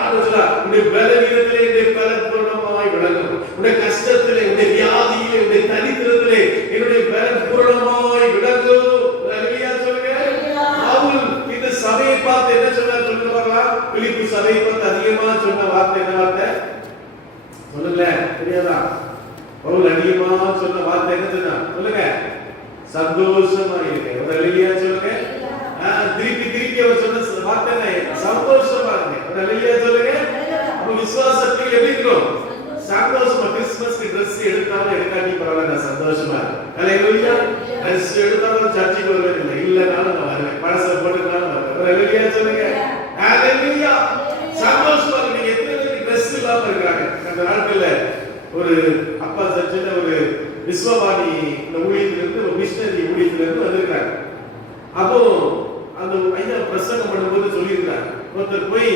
ஆண்டவர் உங்களுடைய பலவீனத்திலே என்னுடைய பலம் பூரணமாய் விளங்கும். உங்களுடைய கஷ்டத்திலே, உங்களுடைய வியாதியிலே, உங்களுடைய தரித்திரத்திலே என்னுடைய பலம் பூரணமாய் விளங்கும். அல்லேலூயா சொல்லுங்க. பவுல் இந்த சபையை பார்த்து என்ன சொன்னார் சொல்லுங்க பார்க்கலாம். பிலிப்பி சபையை பார்த்து அதிகமா சொன்ன வார்த்தை என்ன வார்த்தை சொல்லுங்க? தெரியாதா? பவுல் அதிகமா சொன்ன வார்த்தை என்ன சொன்னா சொல்லுங்க? சந்தோஷமா இருங்க. ஒரு அல்லேலூயா சொல்லுங்க. திருப்பி அவர் சொன்ன வார்த்தை என்ன? சந்தோஷமா இருங்க. ஒரு அல்லேலூயா சொல்லுங்க. அப்ப விசுவாசத்தில் எப்படி இருக்கணும்? சந்தோஷமா. கிறிஸ்மஸ்க்கு ட்ரெஸ் எடுத்தாலும் எடுக்காட்டி பரவாயில்ல, நான் சந்தோஷமா இருக்கேன். அல்லேலூயா. ட்ரெஸ் எடுத்தாலும் சர்ச்சுக்கு வருவேன் இல்லை, இல்லைனாலும் நான் வருவேன், பழச போட்டுனாலும் வருவேன். ஒரு அல்லேலூயா சொல்லுங்க. அல்லேலூயா. சந்தோஷமா இருக்கு. நீங்க எத்தனை பேருக்கு ட்ரெஸ் இல்லாம இருக்காங்க? அந்த நாட்கள்ல ஒரு அப்பா சர்ச்சில் ஒரு விஸ்வவாணி ஊழியத்திலிருந்து, ஒரு மிஷனரி ஊழியத்திலிருந்து வந்திருக்காங்க. அப்போ அந்த ஐயா பிரசங்கம் பண்ணும்போது சொல்லியிருக்காங்க, ஒருத்தர் போய்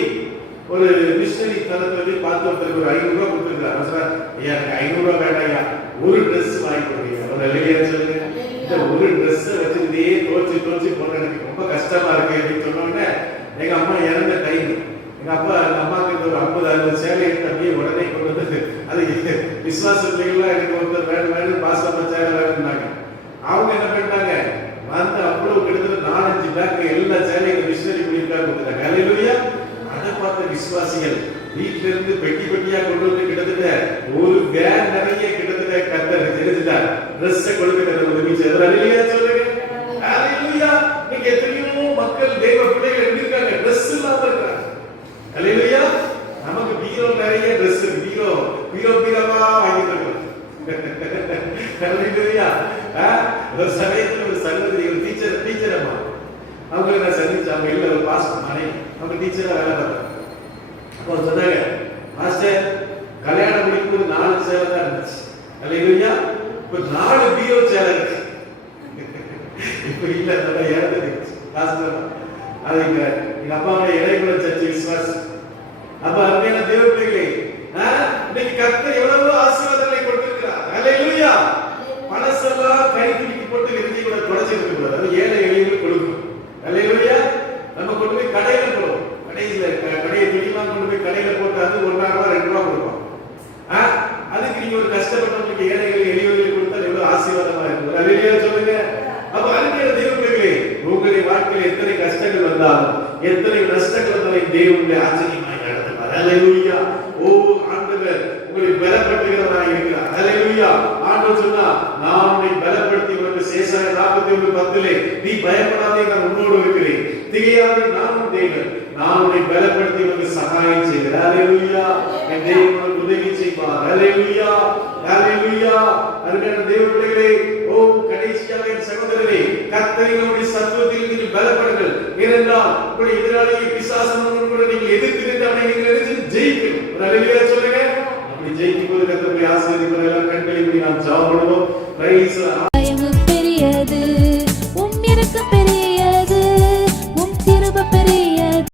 ஒரு மிஷனரி தளத்துல போய் பார்த்து ஒருத்தருக்கு ஒரு 500 ரூபாய் கொடுத்துருக்காரு. சார் ஐயா எனக்கு 500 ரூபாய் வேண்டாம் ஐயா, ஒரு ட்ரெஸ் வாங்கி கொடுங்க. ஒரு அல்லேலூயா சொல்லுங்க. இந்த ஒரு ட்ரெஸ் வச்சுக்கிட்டே தோச்சு போன எனக்கு ரொம்ப கஷ்டமா இருக்கு அப்படின்னு சொன்ன உடனே எங்க அம்மா இறந்த டைம், எங்க அம்மாக்கு ஒரு 50-60 சேலை எடுத்து அப்படியே உடனே கொண்டு வந்து அது விசுவாச பிள்ளைகள்லாம் எனக்கு ஒருத்தர் வேணும் பாசமா சேலை வேணும்னாங்க. அவங்க என்ன பண்ணிட்டாங்க, வந்து அவ்வளவு கிட்டத்தட்ட 4-5 பேக் எல்லா சேலையும் மிஷனரி பண்ணிருக்காங்க கொடுத்துட்டாங்க. அல்லேலூயா. அதை பார்த்த விசுவாசிகள் வீட்டுல இருந்து பெட்டி பெட்டியா கொண்டு வந்து கிட்டத்தட்ட ஒரு வேன் நிறைய கிட்டத்தட்ட கர்த்தர் தெரிஞ்சுட்டார் ட்ரெஸ் கொடுக்கிறது உதவி செய்தார். அல்லேலூயா சொல்லுங்க. அல்லேலூயா. நீங்க எத்தனையோ மக்கள் தேவ பிள்ளைகள் எப்படி இருக்காங்க? ட்ரெஸ் இல்லாம இருக்காங்க. அல்லேலூயா. நமக்கு பீரோ நிறைய ட்ரெஸ் இருக்கு. பீரோவா வாங்கிட்டு இருக்கோம். அல்லேலூயா. ஒரு சமயத்துல ஒரு சகோதரி, ஒரு டீச்சர் அம்மா, அவங்களை நான் சந்திச்சேன். அவங்க இல்ல ஒரு பாஸ்டர் மனை, அவங்க டீச்சரா வேலை பார்த்தாங்க. அப்போ சொன்னாங்க, மாஸ்டர் கல்யாணம் முடிக்கும்போது 4 சேலை தான் இருந்துச்சு. அல்லேலூயா. இப்போ 4 பீரோ சேலை இருக்கு. இப்ப இல்ல, நம்ம இறந்துச்சு பாஸ்டர். அது எங்க அப்பாவுடைய இடைக்குள்ள சர்ச்சை விசுவாசம். அப்ப அருமையான தேவ பிள்ளைகளே, இன்னைக்கு கர்த்தர் எவ்வளவு ஆசீர்வாதங்களை கொடுத்திருக்கிறார். அல்லேலூயா. பணசெல்லாம் கை தூக்கி போட்டு விருதி கூட தொடச்சிட்டு இருக்கிறார். அது ஏழை எளியவர்களுக்கு கொடுக்கணும். அல்லேலூயா. நம்ம கொண்டு போய் கடையில போடுவோம். கடையை துணிமா கொண்டு போய் கடையில போட்டு அது 1 ரூபாய் 2 ரூபாய் கொடுப்போம். அதுக்கு நீங்க ஒரு கஷ்டப்பட்டவங்களுக்கு ஏழைகளுக்கு எளியவர்களுக்கு கொடுத்தால் எவ்வளவு ஆசீர்வாதமா இருக்கும். அல்லேலூயா சொல்லுங்க. அப்ப அருமையான தேவ பிள்ளைகளே, உங்களுடைய வாழ்க்கையில் எத்தனை கஷ்டங்கள் வந்தாலும், எத்தனை நஷ்டங்கள் வந்தாலும் தேவனுடைய ஆச்சரியமாய் நடத்துவார். அல்லேலூயா. ஓ ஆண்டவர் உங்களை பலப்படுத்துகிறவராய் இருக்கிறார். அல்லேலூயா. ஆண்டவர் சொன்னா, நான் உன்னை பலப்படுத்தி உனக்கு சேசாயா 41:10 நீ பயப்படாதே, நான் உன்னோடு இருக்கிறேன், திகையாதே, நான் உன் தேவன், நான் உன்னை பலப்படுத்தி உனக்கு சகாயம் செய்கிறேன். அல்லேலூயா. என் தேவன் உனக்கு உதவி செய்வார். அல்லேலூயா. அல்லேலூயா. அருமையான தேவ பிள்ளைகளே, ஓ கடைசியாக என் சகோதரரே, கர்த்தரின் நம்முடைய சத்துவத்தில் நீங்கள் பலப்படுங்கள். ஏனென்றால் உங்களுடைய எதிராளியை பிசாசனோடு கூட நீங்கள் எதிர்த்து நின்று அவனை நீங்கள் ஜெயிக்கணும். அல்லேலூயா சொல்லுங்க.